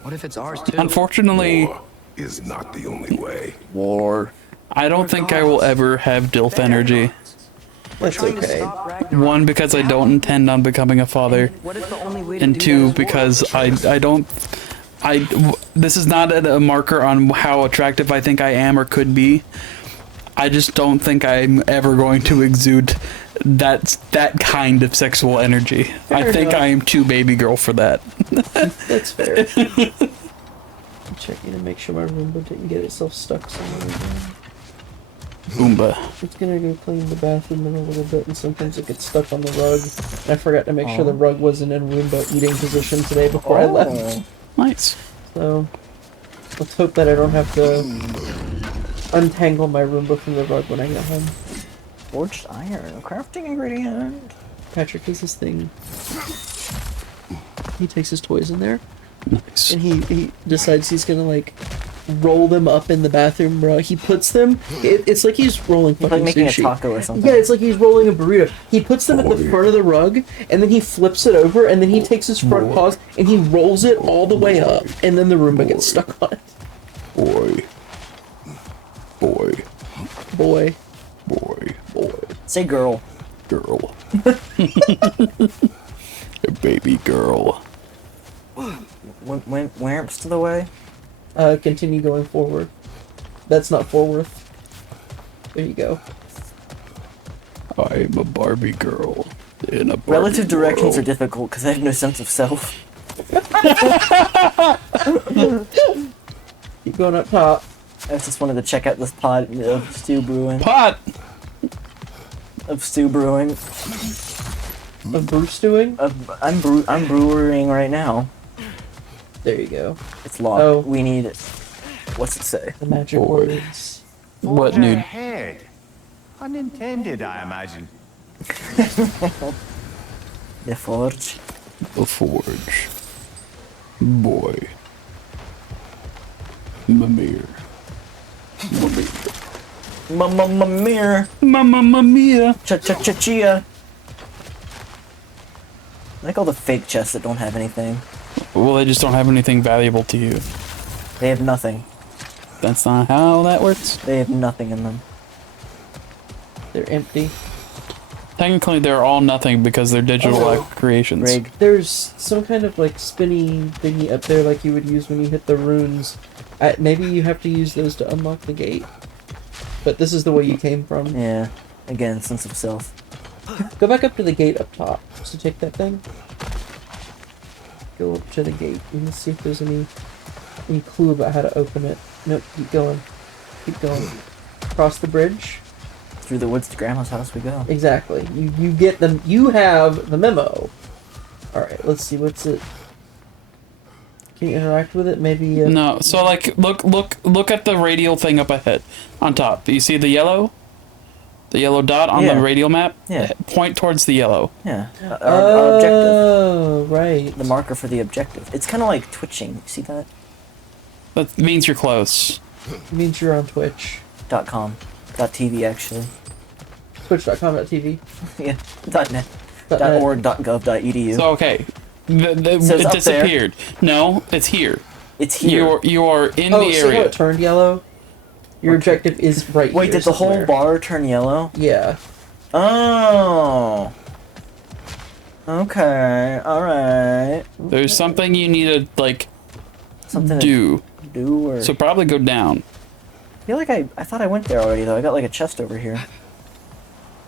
What if it's ours too? Unfortunately, War is not the only way. war. I don't think I will ever have DILF energy. That's okay. One, because I don't intend on becoming a father. What if the only way to And do two, that is war? because I don't... this is not a marker on how attractive I think I am or could be. I just don't think I'm ever going to exude that kind of sexual energy. I think enough. I am too baby girl for that. That's fair. checking to make sure my Roomba didn't get itself stuck somewhere again. Oomba. It's gonna go clean the bathroom in a little bit, and sometimes it gets stuck on the rug. And I forgot to make sure the rug wasn't in Roomba eating position today before I left. Nice. So, let's hope that I don't have to untangle my Roomba from the rug when I get home. Forged iron, crafting ingredient. Patrick has this thing. He takes his toys in there, Nice. and he decides he's gonna like roll them up in the bathroom rug. He puts them. It's like he's rolling fucking Like making sushi. a taco or something. Yeah, it's like he's rolling a burrito. He puts them at the front of the rug, and then he flips it over, and then he takes his front paws and he rolls it all the way up, and then the Roomba gets stuck on it. Boy. Boy. Boy. Boy. Boy. Say girl. Girl. A baby girl. Where's to the way? Continue going forward. That's not forward. There you go. I'm a Barbie girl in a Barbie Relative directions are world. difficult because I have no sense of self. Keep going up top. I just wanted to check out this pot of stew brewing. Pot! Of stew brewing. Of Bruce doing? I'm brewing right now. There you go. It's locked. Oh. We need it. What's it say? The magic words. What, Forge dude? ahead. Unintended, I imagine. The forge. The forge. Boy. Mimir. Mirror. Mamma mia! Cha-cha-cha-chia. I like all the fake chests that don't have anything. Well, they just don't have anything valuable to you. They have nothing. That's not how that works. They have nothing in them. They're empty. Technically, they're all nothing because they're digital creations. Rig. There's some kind of like spinny thingy up there like you would use when you hit the runes. Maybe you have to use those to unlock the gate. But this is the way you came from. Yeah. Again, sense of self. Go back up to the gate up top. So take that thing. Go up to the gate and see if there's any clue about how to open it. Nope, keep going. Keep going. Cross the bridge. Through the woods to Grandma's house we go. Exactly. You get them. You have the memo. All right. Let's see. What's it? Can you interact with it? Maybe. No, so like, look at the radial thing up ahead, on top. You see the yellow dot on the radial map? Yeah. Point towards the yellow. Yeah. Our objective. Oh, right. The marker for the objective. It's kind of like twitching. You see that? That means you're close. It means you're on Twitch. .com. .tv actually. Twitch.com.tv. Yeah. .net. .net. .org. .gov. .edu. So okay, So it it's up disappeared. No, it's here. It's here. You are in Oh, the see how area. it turned yellow? Your objective is right Wait, here did the whole somewhere. bar turn yellow? Yeah. Oh. Okay. All right. There's something you need to like Something do. to do or. So probably go down. I feel like I thought I went there already though. I got like a chest over here.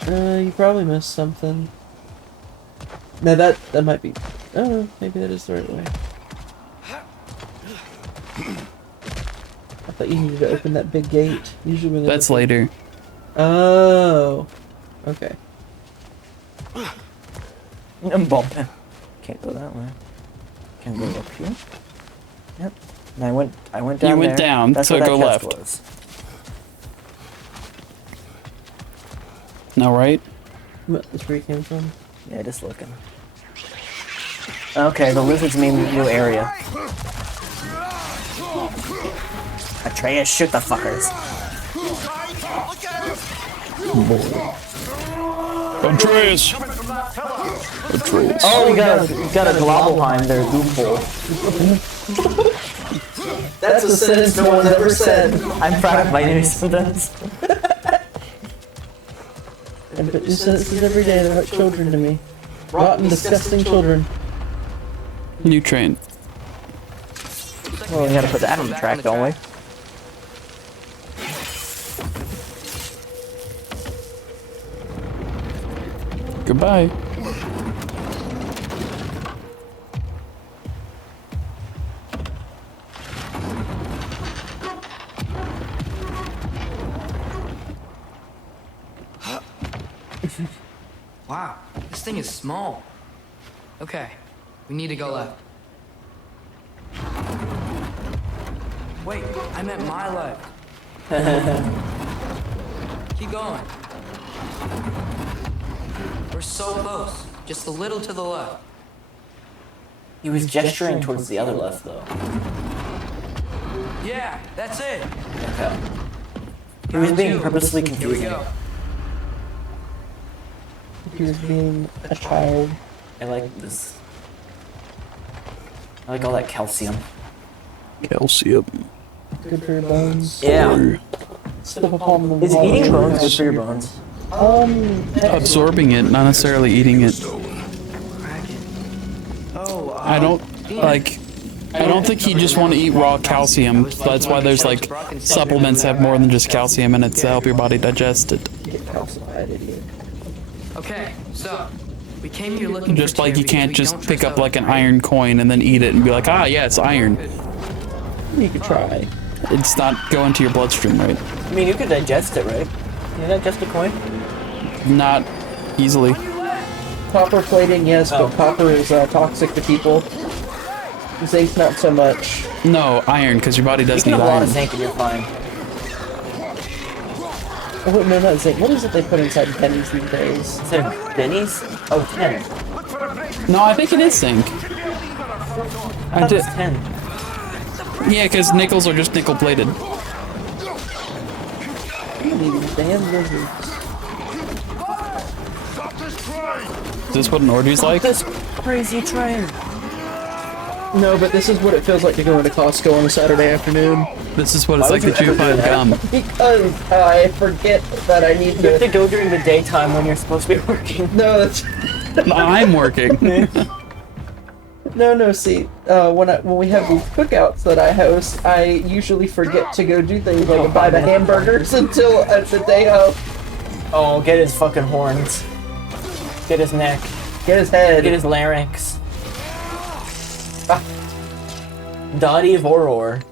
You probably missed something. No, that might be. Oh, maybe that is the right way. I thought you needed to open that big gate. Usually when That's later. Oh. Okay. I'm bumping. Can't go that way. Can go up here. Yep. And I went down. You went there. down, That's so where that go chest left. Was. No, right? That's where you came from. Yeah, just looking. Okay, the lizards mean new area. Atreus, shoot the fuckers. Atreus! Atreus. Oh, you got a Globalheim there, loophole. That's a sentence no one's ever said. I'm proud of my new sentence. I put new sentences every day. They're like children to me. Rotten, disgusting children. New train. Well, we gotta put that on the track, don't we? Goodbye. Wow, this thing is small. Okay, we need to go left. Wait, I meant my left. Keep going. We're so close. Just a little to the left. He was gesturing towards the other left, though. Yeah, that's it. Okay. He was being purposely Here we confusing. go. He was being a child. I like this. I like all that calcium. Calcium. Good for your bones. Yeah. Slip upon the Is eating bones good for your bones? Absorbing it, not necessarily eating it. I don't like. I don't think you just want to eat raw calcium. That's why there's like supplements that have more than just calcium in it to help your body digest it. Get calcified, idiot. Okay, so we came here looking Just for like you because can't we just don't pick trust up like an others, right? iron coin and then eat it and be like, ah, yeah, it's iron. You could try. It's not going to your bloodstream, right? I mean, you could digest it, right? Can you digest a coin? Not easily. Copper plating, yes, but copper is toxic to people. Zinc, not so much. No, iron, because your body You does can need have a lot iron. of zinc and you're fine. Oh, wait, no, not zinc. What is it they put inside pennies these days? Instead of bennies? Oh, 10. No, I think it is zinc. I thought it was 10. Yeah, because nickels are just nickel plated. These damn lizards. Is this what an orgy's like? This crazy train. No, but this is what it feels like to go into Costco on a Saturday afternoon. This is what it's Why like would to you chew ever do five that? gum. Because I forget that I need You have to to... go during the daytime when you're supposed to be working. No, that's... I'm working. No, see, when we have these cookouts that I host, I usually forget to go do things like buy the hamburgers until the day of. Oh, get his fucking horns. Get his neck. Get his head. Get his larynx. Dottie Voror.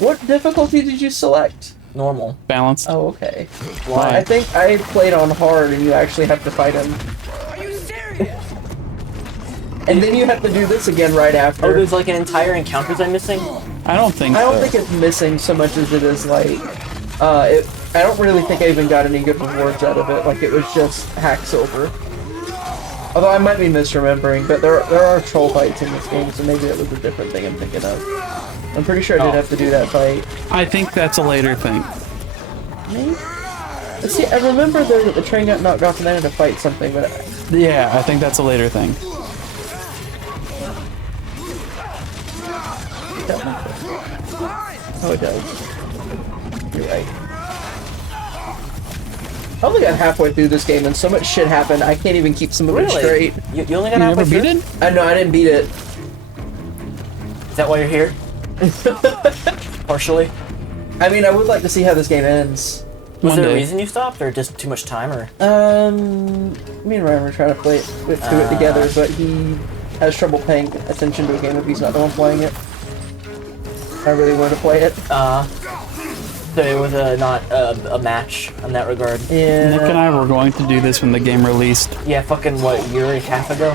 What difficulty did you select? Normal. Balanced. Oh, okay. Why? I think I played on hard and you actually have to fight him. Are you serious? And then you have to do this again right after. Oh, there's like an entire encounter I'm missing? I don't think I don't so. think it's missing so much as it is like, I don't really think I even got any good rewards out of it. Like it was just hack silver. Although I might be misremembering, but there are troll fights in this game, so maybe that was a different thing I'm thinking of. I'm pretty sure I did have to do that fight. I think that's a later thing. Maybe? Let's see, I remember the train got knocked off and I had to fight something, but Yeah, I think that's a later thing. oh, it does. You're right. I only got halfway through this game and so much shit happened, I can't even keep some of it straight. You only got You halfway never beat through? it? No, I didn't beat it. Is that why you're here? Partially? I mean, I would like to see how this game ends. Was One there a day. reason you stopped, or just too much time, or? Me and Ryan were trying to play it, do it together, but he has trouble paying attention to a game if he's not the one playing it. I really wanted to play it. So it was not a match in that regard. Yeah. Nick and I were going to do this when the game released. Yeah, fucking what, a year and a half ago?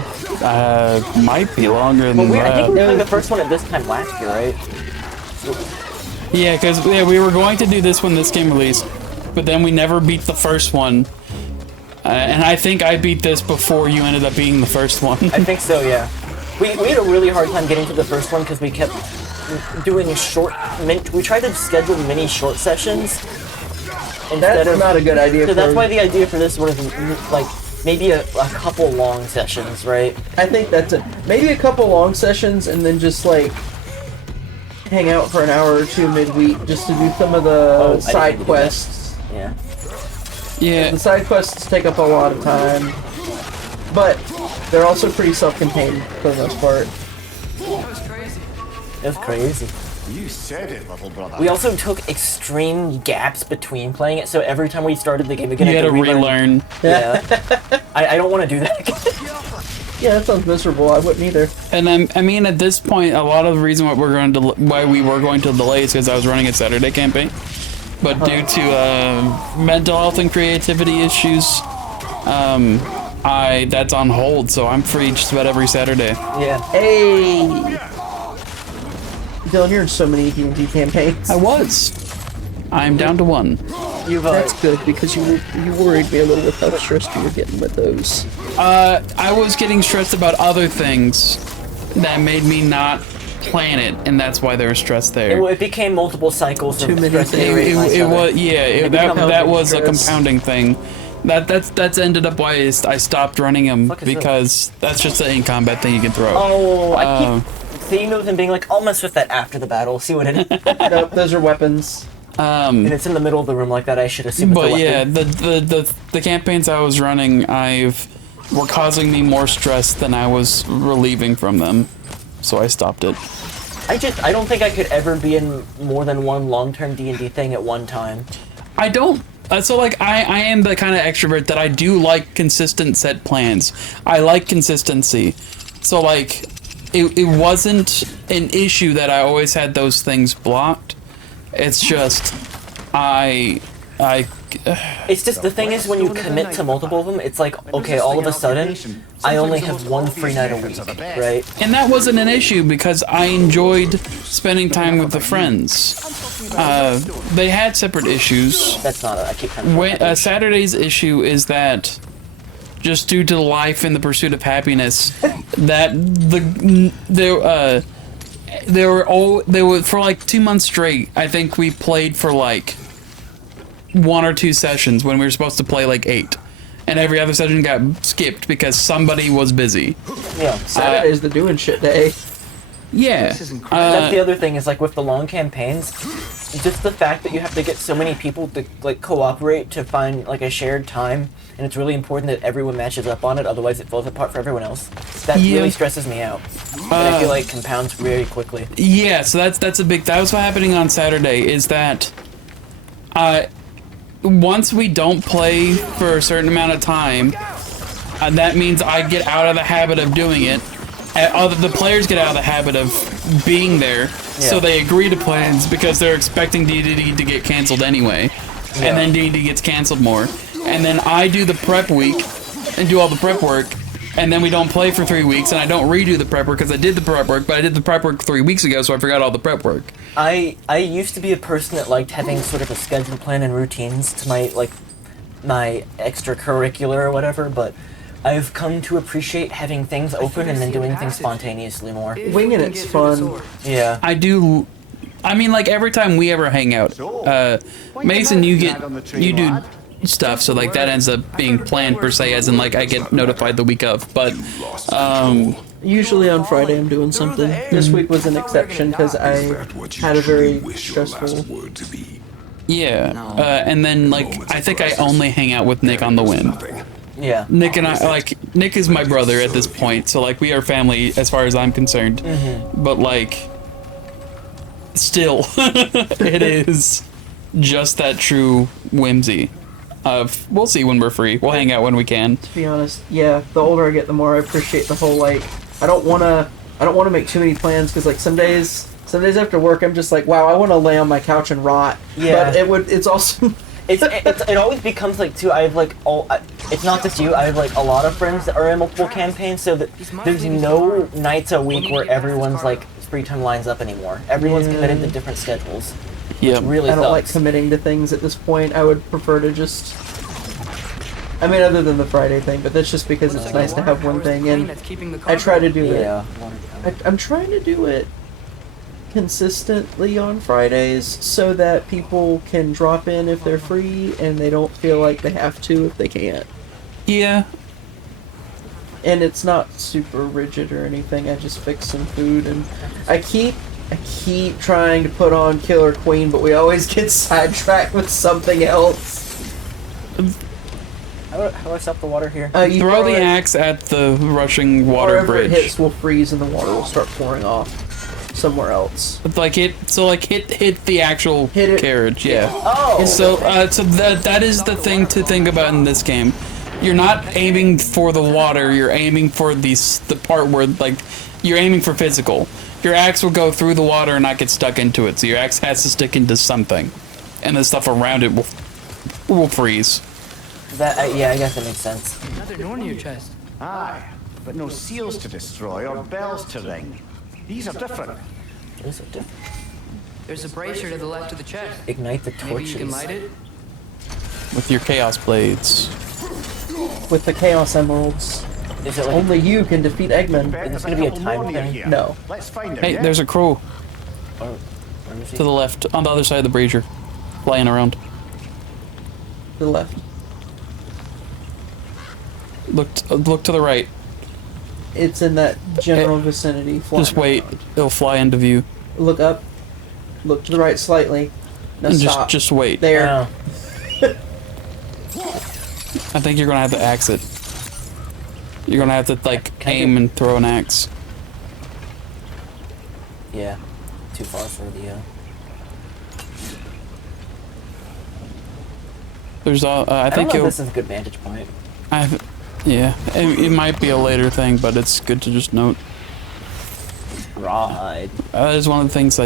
Might be longer Well, than I think we that. played the first one at this time last year, right? Yeah, because we were going to do this when this game released, but then we never beat the first one. And I think I beat this before you ended up being the first one. I think so, yeah. We had a really hard time getting to the first one because we kept doing we tried to schedule mini short sessions instead That's of, not a good idea. so that's for- why the idea for this was like maybe a couple long sessions, right? I think that's it. Maybe a couple long sessions and then just like hang out for an hour or two midweek just to do some of the I side didn't do that. quests. Yeah. Yeah, The side quests take up a lot of time, but they're also pretty self-contained for the most part. That was crazy. It was crazy. You said it, little brother. We also took extreme gaps between playing it, so every time we started the game again, you I had to relearn. relearn. Yeah. I don't want to do that. Yeah, that sounds miserable. I wouldn't either. And I mean, at this point, a lot of the reason why we were going to delay is because I was running a Saturday campaign. But due to mental health and creativity issues, that's on hold, so I'm free just about every Saturday. Yeah. Hey! Dylan, you're in so many D&D campaigns. I was. I'm down to 1. That's good, because you worried me a little with how stressed you were getting with those. I was getting stressed about other things that made me not plan it, and that's why there was stress there. It became multiple cycles of stress. It was, yeah, that was a compounding thing. That's ended up why I stopped running them, because that's just an in-combat thing you can throw. Oh, I keep seeing those and being like, I'll mess with that after the battle, see what it is. Nope, those are weapons. And it's in the middle of the room like that, I should assume it's a weapon. But yeah, the campaigns I was running, were causing me more stress than I was relieving from them, so I stopped it. I don't think I could ever be in more than one long-term D&D thing at one time. I don't. So like I am the kind of extrovert that I do like consistent set plans. I like consistency. So like it wasn't an issue that I always had those things blocked. It's just it's just the thing is when you commit to multiple of them, it's like, okay, all of a sudden I only have one free night a week, right? And that wasn't an issue because I enjoyed spending time with the friends. They had separate issues. That's not I keep trying to Saturday's issue is that just due to life and the pursuit of happiness, that they were for like 2 months straight. I think we played for like 1 or 2 sessions when we were supposed to play like 8, and every other session got skipped because somebody was busy. Yeah, Saturday is the doing shit day. Yeah, that's the other thing is like with the long campaigns, just the fact that you have to get so many people to like cooperate to find like a shared time, and it's really important that everyone matches up on it, otherwise it falls apart for everyone else. That really stresses me out. And I feel like compounds very quickly. Yeah, so that's a big. That was what happening on Saturday. Is that, once we don't play for a certain amount of time, that means I get out of the habit of doing it. The players get out of the habit of being there, so they agree to plans because they're expecting D&D to get canceled anyway, and then D&D gets canceled more, and then I do the prep week and do all the prep work, and then we don't play for 3 weeks, and I don't redo the prep work because I did the prep work, but I did the prep work 3 weeks ago, so I forgot all the prep work. I used to be a person that liked having sort of a schedule plan and routines to my extracurricular or whatever, but I've come to appreciate having things open and then doing things spontaneously more. Winging it's fun. Yeah. I do. I mean, like every time we ever hang out, Mason, you do stuff, so like that ends up being planned per se, as in like I get notified the week of. But usually on Friday I'm doing something. This week was an exception because I had a very stressful. Yeah, and then like I think I only hang out with Nick on the whim. Yeah. Nick and I, like, Nick is my brother at this point, so, like, we are family as far as I'm concerned. Mm-hmm. But, like, still, it is just that true whimsy of, we'll see when we're free. We'll hang out when we can. To be honest, yeah, the older I get, the more I appreciate the whole, like, I don't want to make too many plans, because, like, some days after work, I'm just like, wow, I want to lay on my couch and rot. Yeah. But it's also... It always becomes like too. I have like it's not just you. I have like a lot of friends that are in multiple campaigns, so that there's no nights a week where everyone's like free time lines up anymore. Everyone's committed to different schedules. Yeah, really. I don't like committing to things at this point. I would prefer to just. I mean, other than the Friday thing, but that's just because it's nice to have one thing, and I try to do it. I'm trying to do it consistently on Fridays so that people can drop in if they're free and they don't feel like they have to if they can't. Yeah. And it's not super rigid or anything. I just fix some food, and I keep trying to put on Killer Queen, but we always get sidetracked with something else. How do I stop the water here? You throw the axe at the rushing water wherever bridge. It hits will freeze and the water will start pouring off somewhere else. Like hit the actual carriage, yeah. Oh. So that is the thing to think about in this game. You're not aiming for the water. You're aiming for the part where like you're aiming for physical. Your axe will go through the water and not get stuck into it. So your axe has to stick into something, and the stuff around it will freeze. Yeah, I guess that makes sense. Another Norn in your chest. Aye, but no seals to destroy or bells to ring. These are different. These are different. There's a bracer to the left of the chest. Ignite the Maybe torches. you can light it? With your chaos blades. With the Chaos Emeralds. Is it like Only you can defeat Eggman. Is this gonna be a time thing? No. Let's find it. Hey, there's a crow Oh, where is he? to the left, on the other side of the brazier, flying around. To the left. Look to the right. It's in that general vicinity. Flying Just wait, around. it'll fly into view. Look up. Look to the right slightly. Now And stop. just wait. There. Oh. I think you're gonna have to axe it. You're gonna have to like Can I aim do- and throw an axe. Yeah. Too far for the. There's I I don't think know if you'll. this is a good vantage point. Yeah, it might be a later thing, but it's good to just note. Right. That is one of the things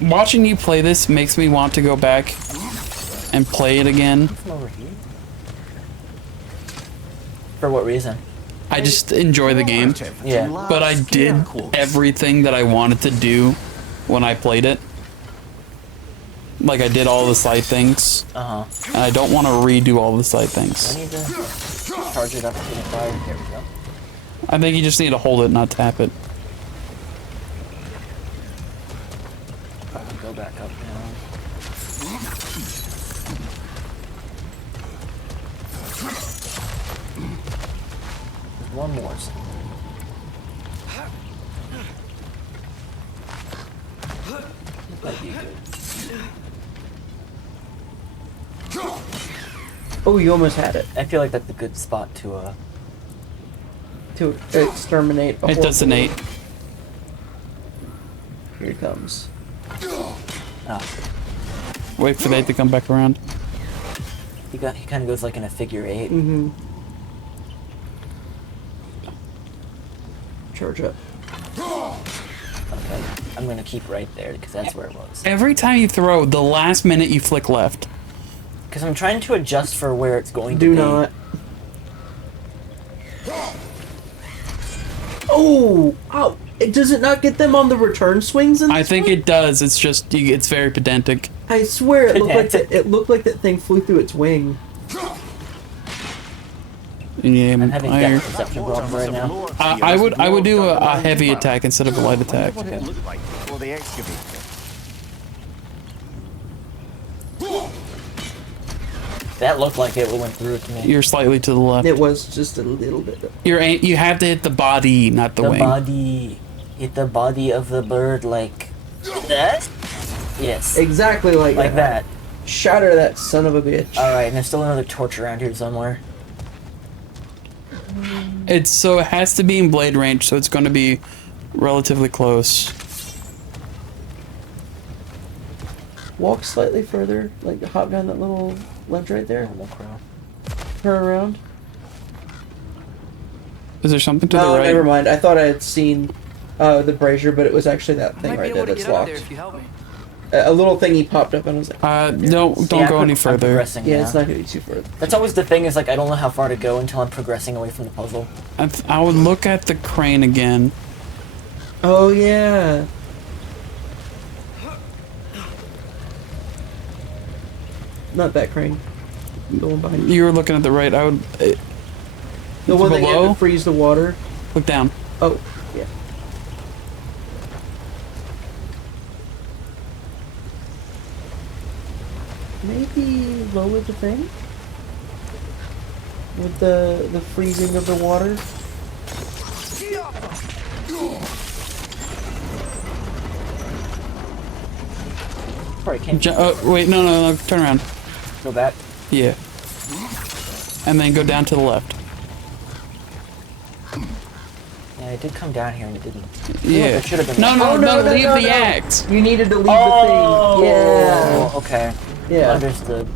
watching you play this makes me want to go back and play it again. From over here. For what reason? I just enjoy the game, Yeah. but I did everything that I wanted to do when I played it. Like I did all the side things, Uh huh. and I don't want to redo all the side I things. need to charge it up to the fire. There we go. I think you just need to hold it, not tap it. I'll go back up now. There's one more. Might be good. Oh, you almost had it. I feel like that's a good spot To exterminate. a It does an 8. Here it comes. Ah, Wait for that to come back around. he kind of goes like in a figure 8. Mm-hmm. Charge up. Okay, I'm gonna keep right there because that's where it was. Every time you throw, the last minute you flick left. Because I'm trying to adjust for where it's going to Do be. not. Oh! Ow! Does it not get them on the return swings? In I this think one? it does. It's just it's very pedantic. I swear it looked like Pedantic. it looked like that thing flew through its wing. Yeah, I'm having fire. depth perception problem right now. I would do a heavy attack instead of a light attack. What it looked like before they excavated it. That looked like it went through to me. You're slightly to the left. It was just a little bit. You have to hit the body, not the The wing. body, hit the body of the bird like that. Yes, Exactly like that. Shatter that son of a bitch. All right, and there's still another torch around here somewhere. It has to be in blade range, so it's going to be relatively close. Walk slightly further, like hop down that little ledge right there. Oh, no crow. Turn around. Is there something to No, the right? never mind. I thought I had seen the brazier, but it was actually that I thing might be right able there to that's get up locked. there if you help me. A little thingy popped up, and I was like, Don't See, go any I'm further. progressing yeah, now. it's not gonna be too further. That's always the thing. Is like I don't know how far to go until I'm progressing away from the puzzle. I would look at the crane again. Oh yeah. Not that crane. The one behind you. You were looking at the right. I would The one that you below? have to freeze the water. look down. Oh, yeah. Maybe lower the thing? With the freezing of the water? Probably can't Wait, no, turn around. go back. Yeah. And then go down to the left. Yeah, it did come down here and it didn't. Yeah. It should have been. No, Oh, leave the axe. You needed to leave Oh, the thing. Yeah. Okay. Yeah. Understood.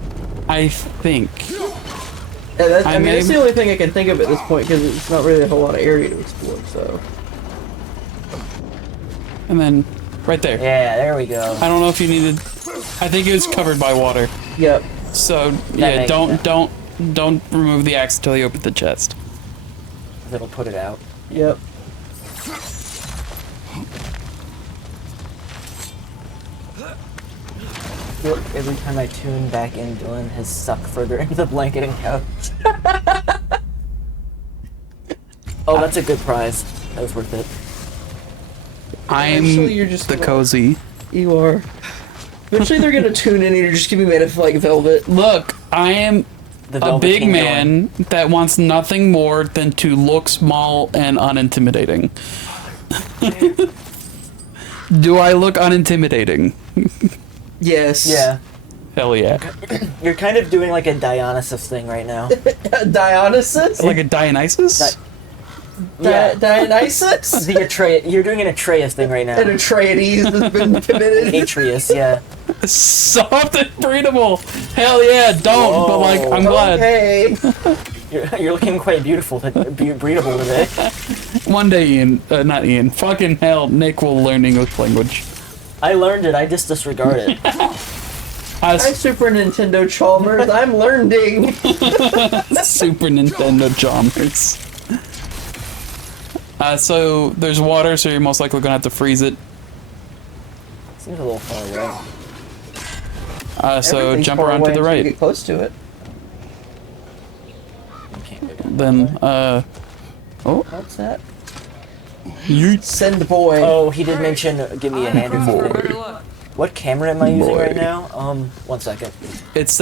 I think. Yeah, I I mean, may- that's the only thing I can think of at this point because it's not really a whole lot of area to explore. So And then right there. Yeah, there we go. I don't know if you needed. I think it was covered by water. yep. So yeah, makes sense. don't don't remove the axe until you open the chest. That'll put it out. Yep. I feel like every time I tune back in, Dylan has sucked further into the blanket and couch. Oh, that's a good prize. That was worth it. I'm Actually, you're just the cozy. You are. Eventually they're gonna tune in and you're just gonna be made of like velvet. Look, I am The a Velvet big King man that wants nothing more than to look small and unintimidating. Do I look unintimidating? Yes. Yeah. Hell yeah. You're kind of doing like a Dionysus thing right now. Dionysus? Like a Dionysus? Dionysus? The You're doing an Atreus thing right now. An Atreides has been committed. Atreus, yeah. Soft and breathable. Hell yeah, don't. But like, I'm glad. Okay. You're looking quite beautiful, breathable today. One day, Ian, not Ian. Fucking hell, Nick will learn English language. I learned it. I just disregard it. Hi, Super Nintendo Chalmers. I'm learning. Super Nintendo Chalmers. So there's water, so you're most likely gonna have to freeze it. Seems a little far away. So Everything's jump far around to away the until you right. get close to it. Then, oh. What's that? You send boy. Oh, he did mention give me a hand or something. What camera am I using right now? 1 second. It's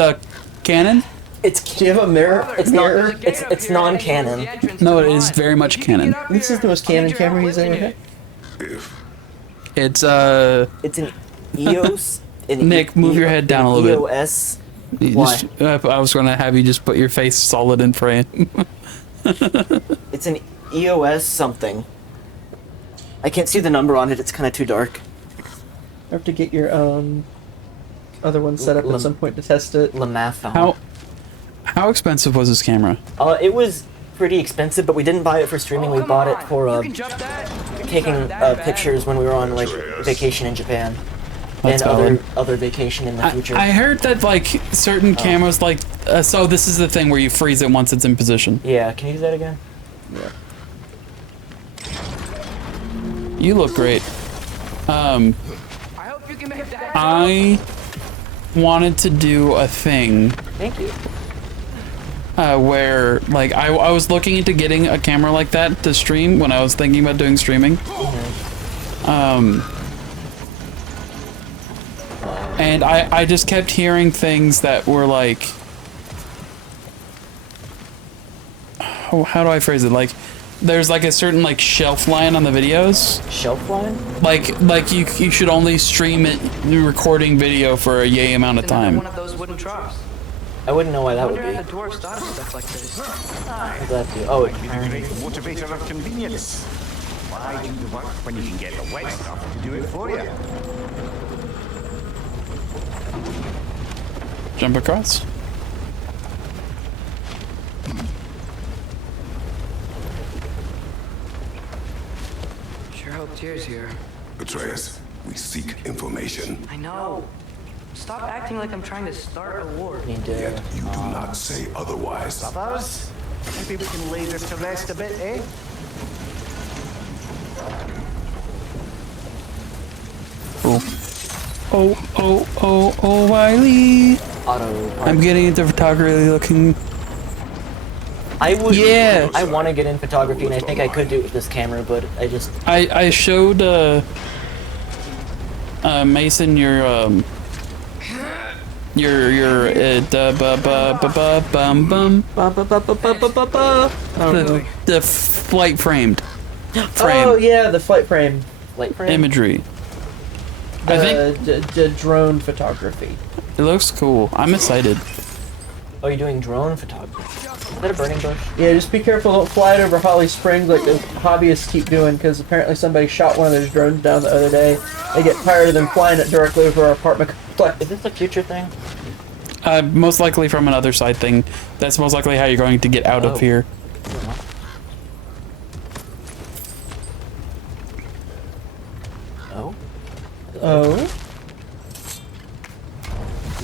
Canon? It's. Do you have a mirror? It's mirror? not. It's non-canon. No, it is very much Canon. This is the most Canon camera he's ever had. It's It's an EOS. Nick, move your head down a little bit. EOS. You Why? just- I was gonna have you just put your face solid in frame. It's an EOS something. I can't see the number on it. It's kind of too dark. I have to get your other one set up at some point to test it. Lamathon. How expensive was this camera? It was pretty expensive, but we didn't buy it for streaming. We bought it for taking pictures when we were on like vacation in Japan That's and other vacation in the future. I heard that like certain cameras like so this is the thing where you freeze it once it's in position. Yeah, can you do that again? Yeah. You look great. I wanted to do a thing. Thank you. Where like I was looking into getting a camera like that to stream when I was thinking about doing streaming. And I just kept hearing things that were like, how do I phrase it? Like, there's like a certain like shelf line on the videos. Shelf line? Like you should only stream it recording video for a yay amount of time. One of those wooden troughs. I wouldn't know why that would Wonder be. if the dwarves thought of stuff like this. What's that do? Oh, Might be the great motivator of convenience. Why do the work when you can get the wet stuff to do it for you? Jump across. Sure hope Tyr's here. Atreus, we seek information. I know. Stop acting like I'm trying to start a war. Yet you do not say otherwise. Brothers, maybe we can lay this to rest a bit, eh? Oh, Wiley. I'm getting into photography looking. I would. Yeah. I want to get in photography, and I think I could do it with this camera, but I just. I showed Mason your the flight framed frame. Oh yeah, the flight frame. Flight frame? Imagery. I think The drone photography. it looks cool. I'm excited. Oh, you're doing drone photography? Is that a burning bush? Yeah, just be careful, don't fly it over Holly Springs like the hobbyists keep doing, because apparently somebody shot one of those drones down the other day. They get tired of them flying it directly over our apartment complex. Is this a future thing? Most likely from another side thing. That's most likely how you're going to get out of here. Oh? Oh?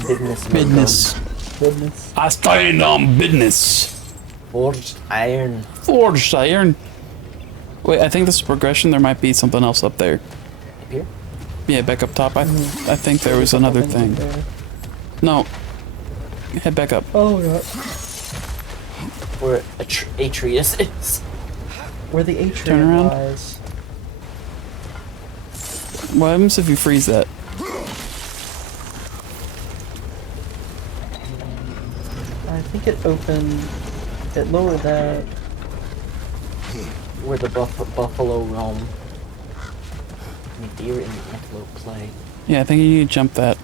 Business. Business. business. I stand on business. Forged iron. Forged iron. Wait, I think this is progression. There might be something else up there. Up here? Yeah, back up top. I think there was another thing. No. Head back up. Oh, God. Where Atreus is. Where the Turn atrium around. lies. What happens if you freeze that? I think it opened. It lowered that. Where the buffalo roam. And deer and antelope play. Yeah, I think you need to jump that.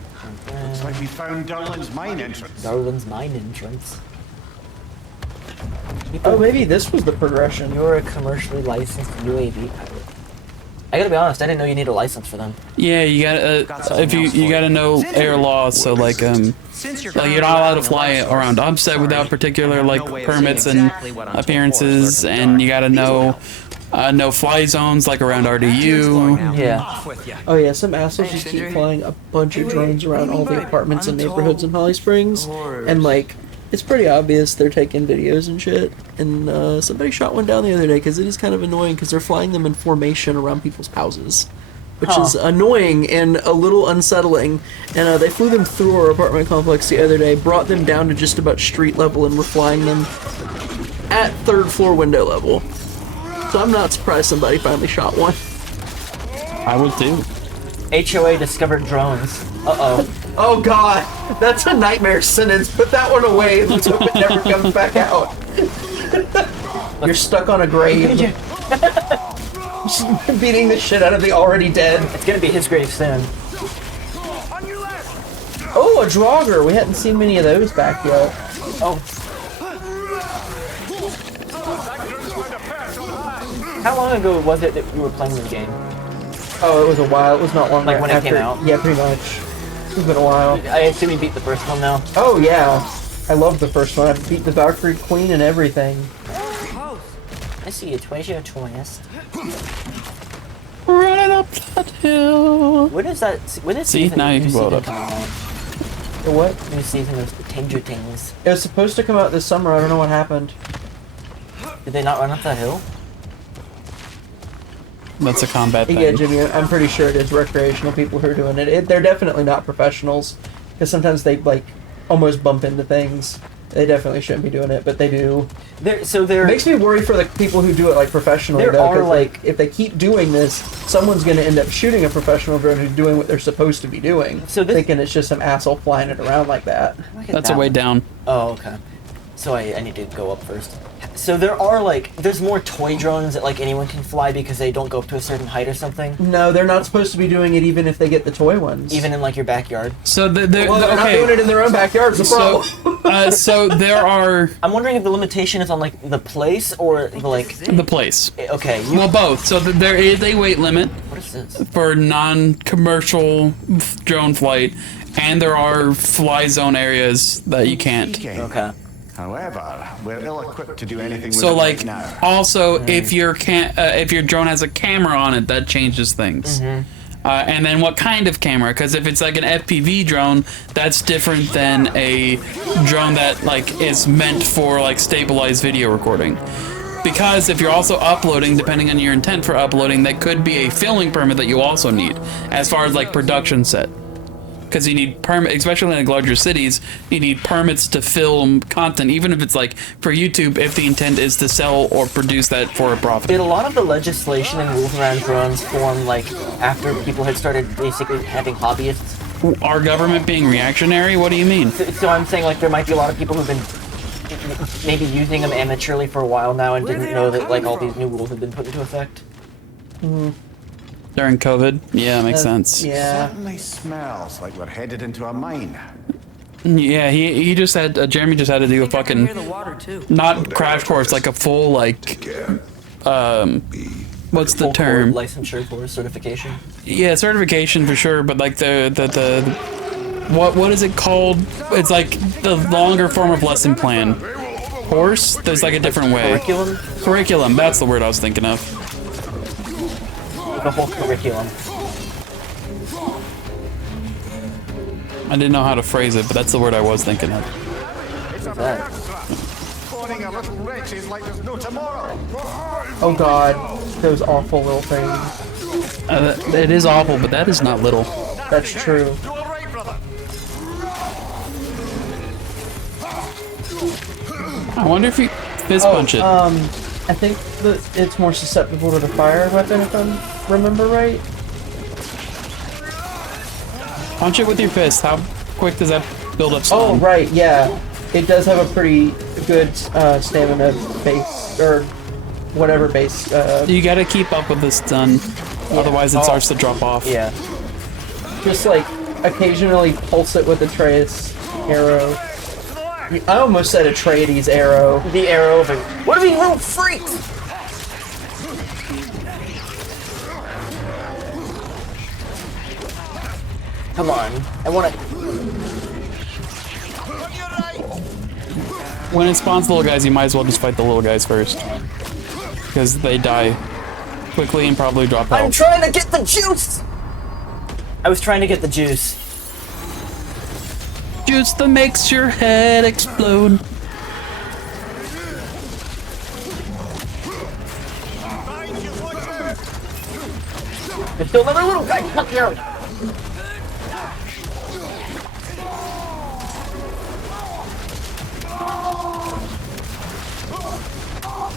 Looks like we found Darlin's mine entrance. Darwin's mine entrance. Oh, maybe this was the progression. You're a commercially licensed UAV pilot. I gotta be honest, I didn't know you need a license for them. Yeah, you gotta if you gotta know air laws. So like you're not allowed to fly around Umstead without particular like permits and appearances, and you gotta know no fly zones like around RDU. Yeah. Oh yeah, some assholes just keep flying a bunch of drones around all the apartments and neighborhoods in Holly Springs, and like it's pretty obvious they're taking videos and shit. And somebody shot one down the other day because it is kind of annoying because they're flying them in formation around people's houses, which is annoying and a little unsettling. And they flew them through our apartment complex the other day, brought them down to just about street level, and were flying them at third floor window level. So I'm not surprised somebody finally shot one. I would too. HOA discovered drones. Uh-oh. Oh god, that's a nightmare sentence. Put that one away. Let's hope it never comes back out. You're stuck on a grave. Beating the shit out of the already dead. It's gonna be his grave soon. Oh, a Draugr. We hadn't seen many of those back yet. Oh. How long ago was it that you were playing the game? Oh, it was a while. It was not long Like when it after. came out? Yeah, pretty much. It's been a while. I assume you beat the first one now. Oh yeah, I love the first one. I beat the Valkyrie Queen and everything. I see a Twitch twist. Running up that hill. When is that? When is See, now you can blow it up. coming out? The what? New season of the Tanger Tings. It was supposed to come out this summer. I don't know what happened. Did they not run up that hill? That's a combat thing. Yeah, Jimmy, I'm pretty sure it is recreational people who are doing it. They're definitely not professionals, because sometimes they like almost bump into things. They definitely shouldn't be doing it, but they do. It makes me worry for the people who do it like professionally. There though, are, 'cause, like if they keep doing this, someone's going to end up shooting a professional drone who's doing what they're supposed to be doing, thinking it's just some asshole flying it around like that. That's a way down. Oh, okay. So I need to go up first. So there are there's more toy drones that like anyone can fly because they don't go up to a certain height or something. No, they're not supposed to be doing it even if they get the toy ones. Even in like your backyard. So they're not doing it in their own backyard. So there are. I'm wondering if the limitation is on like the place or the place. Okay. Well, both. So there is a weight limit. What is this? For non-commercial drone flight, and there are fly zone areas that you can't. Okay. However, we're ill-equipped to do anything with So it like, right now. also if your drone has a camera on it, that changes things. And then what kind of camera? Because if it's like an FPV drone, that's different than a drone that like is meant for like stabilized video recording. Because if you're also uploading, depending on your intent for uploading, that could be a filming permit that you also need, as far as like production set. Because you need permit, especially in like larger cities, you need permits to film content, even if it's like for YouTube, if the intent is to sell or produce that for a profit. Did a lot of the legislation and rules around drones form like after people had started basically having hobbyists? Our government being reactionary? What do you mean? So I'm saying like there might be a lot of people who've been maybe using them amateurly for a while now and didn't know that like all these new rules have been put into effect. During COVID? Yeah, makes sense. Yeah. Certainly smells like we're headed into a mine. Yeah, he just had, Jeremy just had to do a fucking, Near the water too. not crash course, like a full, like, what's the Full term? court licensure for certification. Yeah, certification for sure, but like what is it called? It's like the longer form of lesson plan. Course? There's like a different way. Curriculum? Curriculum, that's the word I was thinking of. The whole curriculum. I didn't know how to phrase it, but that's the word I was thinking of. that. Spawning a little wretches like there's no tomorrow. Oh god, those awful little things. It is awful, but that is not little. That's true. You all right, brother? I wonder if you fist punch it. I think that it's more susceptible to the fire weapon, if I remember right. Punch it with your fist. How quick does that build up stun? Oh, right, yeah. It does have a pretty good stamina base, or whatever base. You gotta keep up with the stun, otherwise it starts to drop off. Yeah. Just like occasionally pulse it with Atreus arrow. I almost said Atreides arrow. The arrow of it. What are these little freaks? Come on, I want to. When it spawns little guys, you might as well just fight the little guys first. Because they die quickly and probably drop health. I'm trying to get the juice! I was trying to get the juice. Juice that makes your head explode. There's still another little guy. Fuck you!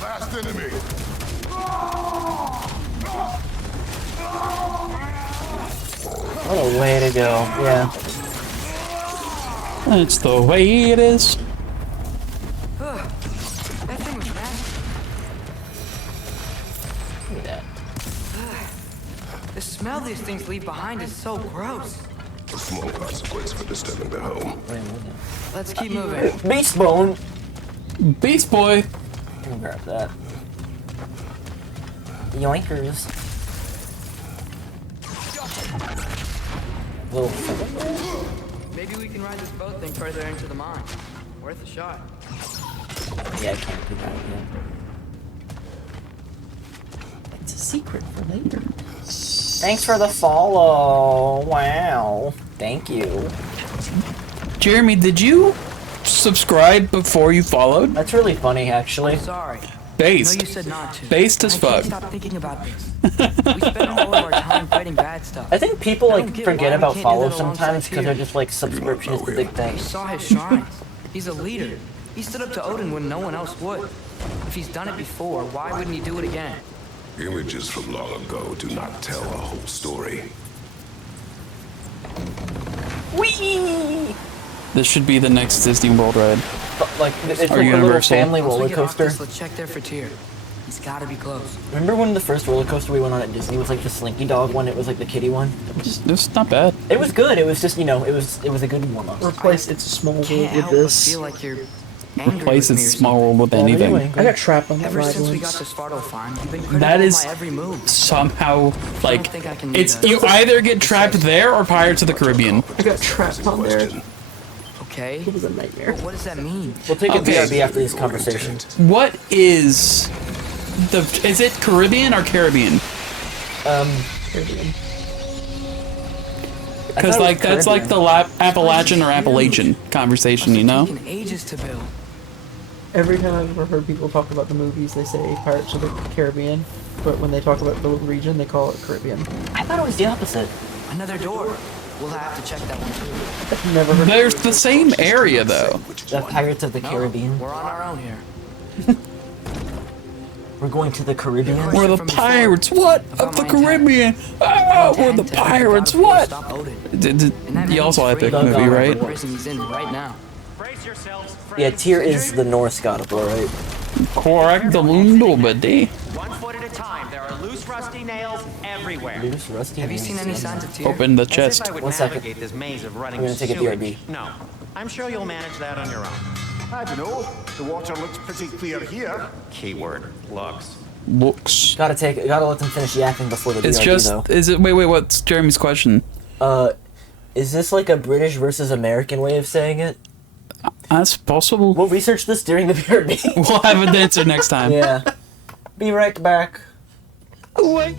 Last enemy. What a way to go. Yeah. That's the way it is. That thing was massive. Look at that. The smell these things leave behind is so gross. A small consequence for disturbing their home. Let's keep moving. Beast bone. Beast Boy. Let me grab that. Yoinkers. Little. Maybe we can ride this boat thing further into the mine. Worth a shot. Yeah, I can't do that again. It's a secret for later. Thanks for the follow. Wow. Thank you. Jeremy, did you subscribe before you followed? That's really funny, actually. Sorry. Based. No, you said not to. Based as I fuck. can't stop thinking about this. We spend all of our time fighting bad stuff. I think people I don't like get forget why we about can't do follow that sometimes alongside because they're Tyr. just like subscription is the big thing. We saw his shrines. He's a leader. He stood up to Odin when no one else would. If he's done it before, why wouldn't he do it again? Images from long ago do not tell a whole story. Whee! This should be the next Disney World ride. But, like it's Or like a little Universal. family Once we roller get off coaster. this, let's check there for Tyr. He's gotta be close. Remember when the first roller coaster we went on at Disney was like the Slinky Dog one? It was like the kiddie one. It's not bad. It was good. It was just it was a good warm up. Replace It's a Small World Can't with help but this. feel like you're angry Replace with me its or small world with anything. I got trapped on that Ever ride since we got once. to Svartalfheim, you've been critical That of is my every move. somehow like think I can do it's that. you either get trapped there or Pirates of the Caribbean. I got trapped on there. Okay. It was a nightmare. But what does that mean? We'll take a Okay. BRB after this conversation. What is is it Caribbean or Caribbean? Caribbean. Because like that's like the Appalachian or Appalachian conversation, you know? Taking ages to build. Every time I've ever heard people talk about the movies, they say Pirates of the Caribbean, but when they talk about the region, they call it Caribbean. I thought it was the opposite. Another door. We'll have to check that one too. I've never heard. There's the same area though. The Pirates of the Caribbean. We're on our own here. We're going to the Caribbean. We're the pirates, what? Of the Caribbean. Ah, we're the pirates, what? Stop Odin. You also have pick Done, movie, done. right? The prison he's in right now. Brace yourselves, Yeah, Tyr is the Norse god of war, right? Correct the mundo, buddy. 1 foot at a time. There are loose, rusty nails everywhere. Loose, rusty. Have you seen any signs of Tyr? Open the As if chest. I would 1 second. navigate this maze of running I'm gonna take a sewage. BRB. No, I'm sure you'll manage that on your own. I don't know. The water looks pretty clear here. Keyword looks. Looks. Gotta let them finish yakking before the It's BRB just, though. is it, wait, what's Jeremy's question? Is this like a British versus American way of saying it? That's possible. We'll research this during the BRB. We'll have an answer next time. Yeah. Be right back. Wait.